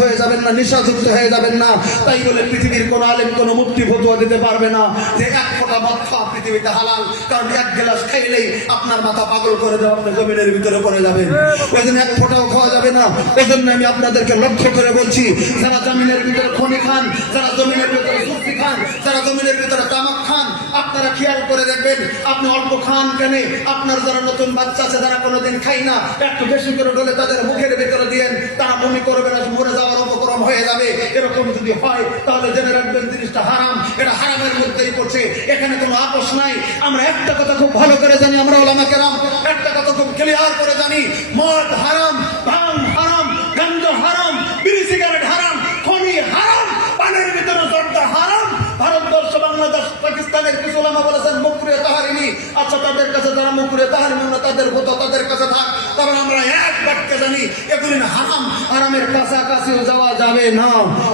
হয়ে যাবেন না, নেশাযুক্ত হয়ে যাবেন না। তাই বলে পৃথিবীর কোন আলেম কোন মুফতি ফতোয়া দিতে পারবে না যে 1 ফোঁটা মদ খাওয়া পৃথিবীতে হালাল, কারণ 1 গ্লাস খাইলেই আপনার মাথা পাগল করে দেবে, আপনি জমিনের ভিতরে পড়ে যাবেন। ওই জন্য 1 ফোঁটাও খাওয়া যাবে না। ওই জন্য আমি আপনাদেরকে লক্ষ্য করে বলছি, যারা জমিনের ভিতরে খনি খান, যারা জমিনের ভিতরে সুস্তি খান, যারা জমিনের ভিতরে তামাক খান, আপনারা খেয়াল করে দেখবেন, আপনি অল্প খান কেন, আপনার যারা নতুন বাচ্চা আছে যারা কোনোদিন খাই না, একটু বেশি করে ডলে তাদের মুখের ভিতরে দিয়েন, তারা বমি করবে না, মরে যাওয়ার উপক্রম হয়ে যাবে। এরকম যদি হয় তাহলে জেনে রাখবেন জিনিসটা হারাম, এটা হারামের মধ্যেই পড়ছে, এখানে কোনো আপোষ নাই। আমরা একটা কথা খুব ভালো করে জানি, আমরা ওলামা কেরাম একটা কথা খুব ক্লিয়ার করে জানি, মদ হারাম, ভাঙ হারাম, গাঞ্জা হারাম, বিড়ি সিগারেট হারাম, খনি হারাম, পানের ভিতরে জর্দা হারাম। ভারতবর্ষ, বাংলাদেশ, পাকিস্তানের কিছু ওলামা বলেছেন মুকরে তাহারিমি। আচ্ছা, তাদের কাছে যারা মুকরে তাহারিমি না, তাদের হতো তাদের কাছে থাক, তবে আমরা এক বাক্যে জানি এগুলি হারাম। হারামের কাছাকাছিও যাওয়া যাবে না।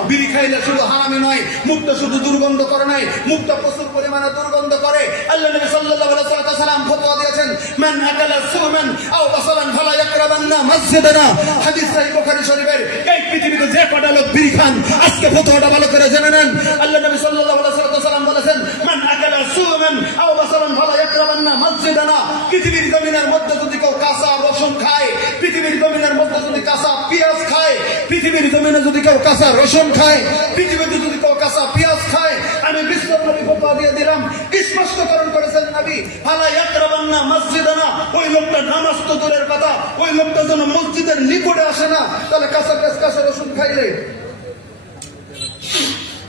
বিড়ি খাইলে শুধু হারামি নয়, মুখটা শুধু দুর্গন্ধ করে নাই, মুখটা প্রচুর পরিমাণে দুর্গন্ধ করে। আল্লাহ নবী সাল্লাল্লাহু আলাইহি ওয়াসাল্লাম ফতোয়া দিয়েছেন, মান আকালা সুমান আও বাসালান ফালা ইয়াকরাবান্না মসজিদানা। হাদিস সহিহ বুখারী শরীফের। এই পৃথিবীতে যে কটা লোক বিড়ি খান, আজকে ফতোয়াটা ভালো করে জেনে নেন। আল্লাহ নবী সাল্লাল্লাহু আলাইহি ওয়াসাল্লাম বলেছেন, মান আকালা সুমান আও বাসালান ফালা ইয়াকরাবান্না মসজিদানা। পৃথিবীর জমিনের মধ্যে যদি কেউ কাঁচা রসুন খায়, পৃথিবীর জমিনের মধ্যে যদি কাঁচা পেঁয়াজ খায়, পৃথিবীর জমিনে যদি কেউ কাঁচা রসুন খায়, পৃথিবীতে যদি কেউ কাঁচা পেঁয়াজ খায়, আমি বিশ্বনবী ফতোয়া দিয়ে দিলাম, স্পষ্টকরণ করেছেন নবী, ফালা ইয়াকরাবান্না ইয়াতুনা মসজিদানা, ওই লোকটা নামাজ তো দূরের কথা, ওই লোকটা যেন মসজিদের নিকটে আসে না। তাহলে কাঁচা রসুন খাইলে,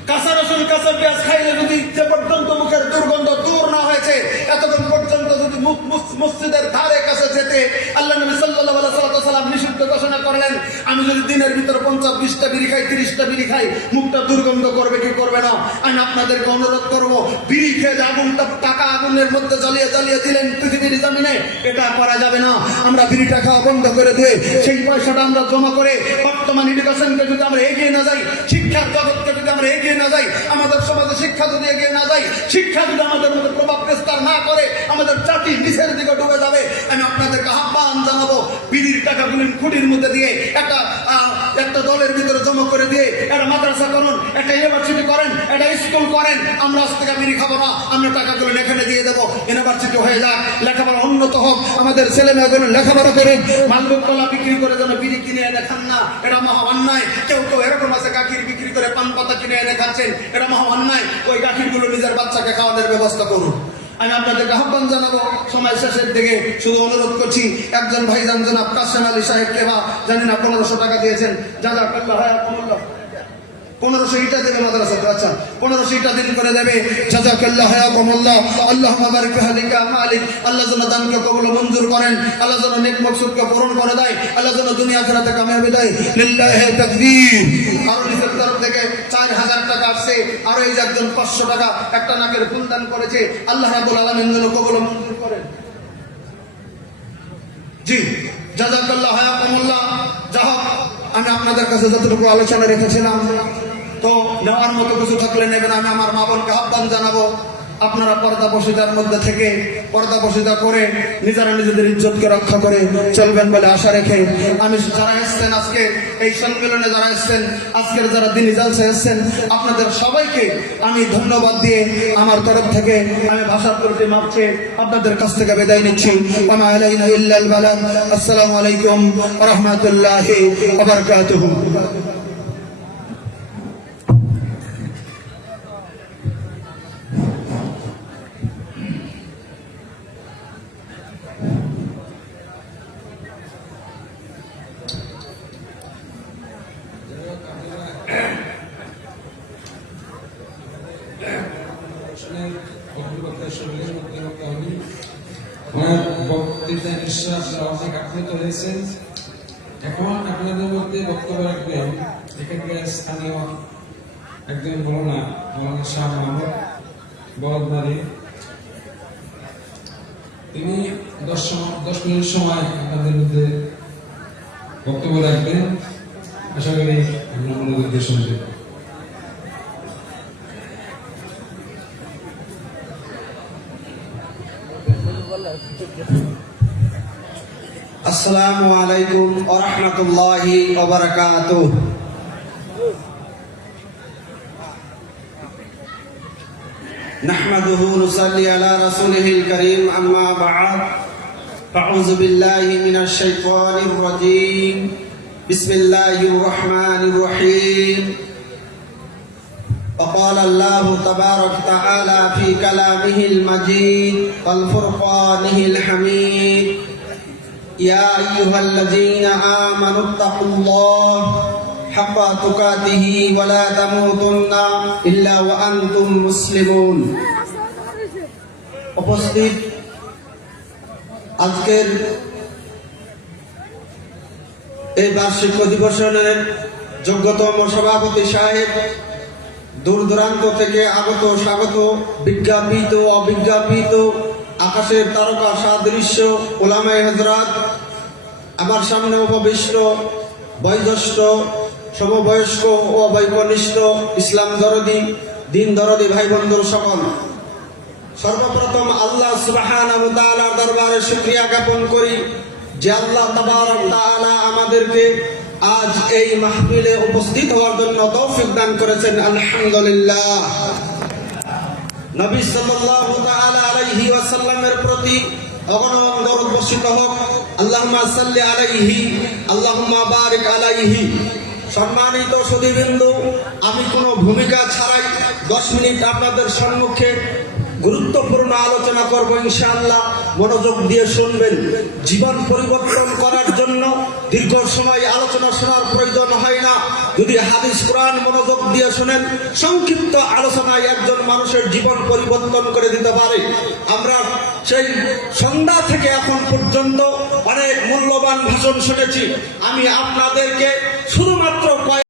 কাঁচা রসুন কাঁচা পেঁয়াজ খাইলে যদি যে পর্যন্ত মুখের দুর্গন্ধ দূর না হয়েছে, এতক্ষণ পর্যন্ত যদি মুখ মসজিদের ধারে কাছে যেতে আল্লাহ নবী সাল্লাল্লাহু আলাইহি ওয়াসাল্লাম নিষিদ্ধ ঘোষণা করলেন। আমি যদি দিনের ভিতরে 50-20টা বিড়ি খাই, 30টা বিড়ি খাই, মুখটা দুর্গন্ধ করবে কি করবে না? আমি আপনাদেরকে অনুরোধ করব, বিড়ি খেয়ে যে আগুনটা টাকা আগুনের মধ্যে জ্বালিয়ে দিলেন পৃথিবীর জমিনে, এটা করা যাবে না। আমরা বিড়িটা খাওয়া বন্ধ করে দিয়ে সেই পয়সাটা আমরা জমা করে বর্তমান এডুকেশনকে যদি আমরা এগিয়ে না যাই, শিক্ষার জগৎকে যদি আমরা এগিয়ে না যাই, আমাদের সমাজে শিক্ষা যদি এগিয়ে না যায়, শিক্ষা যদি আমাদের মধ্যে প্রভাব বিস্তার না করে, আমাদের জাতি নিচের দিকে ডুবে যাবে। আমি আপনাদেরকে আহ্বান জানাবো, বিড়ির টাকাগুলি খুঁটির মধ্যে দিয়ে একটা দলের ভিতরে জমা করে দিয়ে একটা মাদ্রাসা করুন, একটা ইউনিভার্সিটি করেন, একটা স্কুল করেন। আমরা আজ থেকে বিড়ি খাবো না, আমরা টাকাগুলো এখানে দিয়ে দেবো, ইউনিভার্সিটি হয়ে যাক, লেখাপড়া উন্নত হোক, আমাদের ছেলে মেয়েগুলো লেখাপড়া করে মালভোগ কলা বিক্রি করে যেন বিড়ি কিনে এনে খান না, এটা মহা অন্যায়। কেউ এরকম আছে গাখির বিক্রি করে পান পাতা কিনে এনে খাচ্ছেন, এটা মহা অন্যায়। ওই গাখিরগুলো নিজের বাচ্চাকে খাওয়ানোর ব্যবস্থা করুন। আমি আপনাদেরকে আহ্বান জানাবো, সময় শেষের দিকে শুধু অনুরোধ করছি, একজন ভাইজান জনাব কাসেম আলী সাহেবকে জানি না 1500 টাকা দিয়েছেন, জাযাকাল্লাহ হায়াকুমুল্লাহ। 1500 ইটা দেবে মাদ্রাসাতে, আচ্ছা 1500 ইটা দিন করে দেবে, জাযাকাল্লাহ হায়াকুমুল্লাহ। আল্লাহুম্মা বারিক ফি হালিকা মালিক, আল্লাহ যেন দানকে কবুল মঞ্জুর করেন, আল্লাহ যেন নেক মকসুদকে পূরণ করে দেয়, আল্লাহ যেন দুনিয়া আখিরাতে কামিয়াবি দেয়। লিল্লাহি তাকবীর। আর নিজের তরফ থেকে 4000 টাকা আসছে, আর এই যে একজন 500 টাকা একটা নাকের ফুল দান করেছে, আল্লাহ রাব্বুল আলামিন যেন কবুল মঞ্জুর করেন। জি জাযাকাল্লাহ হায়াকুমুল্লাহ। যা হোক, আমি আপনাদের কাছে যতটুকু আলোচনা রেখেছিলাম, তো নেওয়ার মতো কিছু থাকলে নেবেন। আমি আমার মা বোনকে আহ্বান জানাবো, আপনারা পর্দাপর্দার মধ্যে থেকে পর্দাপর্দা করে নিজেরা নিজেদের ইজ্জতকে রক্ষা করে চলবেন বলে আশা রেখে, আমি যারা এসছেন আজকে এই সম্মেলনে, যারা এসছেন আজকের, যারা দিনী জালসা এসছেন, আপনাদের সবাইকে আমি ধন্যবাদ দিয়ে আমার তরফ থেকে আমি ভাষার ত্রুটি মাপ চেয়ে আপনাদের কাছ থেকে বিদায় নিচ্ছি। ওয়া মা আলাইনা ইল্লাল বালাগ। আসসালামু আলাইকুম ওয়া রাহমাতুল্লাহি ওয়া বারাকাতুহু। বক্তৃতা নিঃশ্বাস অনেক আপ্লুত হয়েছেন। এখন আপনাদের মধ্যে বক্তব্য রাখবেন এখানকার স্থানীয় একজন মৌলানা শাহ মাহমুদ বলদমারি। তিনি 10 মিনিট সময় আপনাদের মধ্যে বক্তব্য রাখবেন। আশা করি আপনার মনোযোগ দিয়ে শুনবেন। আসসালামু আলাইকুম ওয়া রাহমাতুল্লাহি ওয়া বারাকাতুহু। নাহমাদুহু ওয়া নুসাল্লি আলা রাসূলিহিল কারীম, আম্মা বা'দ। আউযু বিল্লাহি মিনাশ শাইতানির রাজীম। বিসমিল্লাহির রহমানির রহিম। وقال الله تبارك وتعالى في كلامه المجيد والفرقانه الحميد: يا أيها الذين آمنوا اتقوا الله حق تقاته ولا تموتن إلا وأنتم مسلمون। উপস্থিত আজকের এই বার্ষিক অধিবেশনের যোগ্যতম সভাপতি সাহেব, দূর দূরান্ত থেকে আগত স্বাগত বিজ্ঞাপিত অবিজ্ঞাপিত আকাশের তারকা সাদৃশ্য ওলামায়ে হযরত, আমার সামনে উপবিষ্ট বয়োজ্যেষ্ঠ, সমবয়স্ক ও বৈকনিষ্ঠ ইসলাম দরদি, দিন দরদি ভাই বন্ধুর সকল, সর্বপ্রথম আল্লাহ সুবহানাহু ওয়া তাআলার দরবারে শুকরিয়া জ্ঞাপন করি যে আল্লাহ তাবারক ওয়া তাআলা আমাদেরকে আজ এই মাহফিলে উপস্থিত হওয়ার জন্য তৌফিক দান করেছেন। আলহামদুলিল্লাহ। নবী সাল্লাল্লাহু তাআলা আলাইহি ওয়াসাল্লামের প্রতি অগণন দরুদ বর্ষিত হোক। আল্লাহুম্মা সাল্লি আলাইহি, আল্লাহুম্মা বারিক আলাইহি। সম্মানিত সুধীবৃন্দ, আমি কোনো ভূমিকা ছাড়াই 10 মিনিট আপনাদের সম্মুখে গুরুত্বপূর্ণ আলোচনা করব ইনশাআল্লাহ। মনোযোগ দিয়ে শুনবেন। জীবন পরিবর্তন করার জন্য দীর্ঘ সময় আলোচনা শোনার প্রয়োজন হয় না। যদি হাদিস কোরআন মনোযোগ দিয়ে শোনেন, সংক্ষিপ্ত আলোচনায় একজন মানুষের জীবন পরিবর্তন করে দিতে পারে। আমরা সেই সন্ধ্যা থেকে এখন পর্যন্ত অনেক মূল্যবান ভাষণ শুনেছি। আমি আপনাদেরকে শুধুমাত্র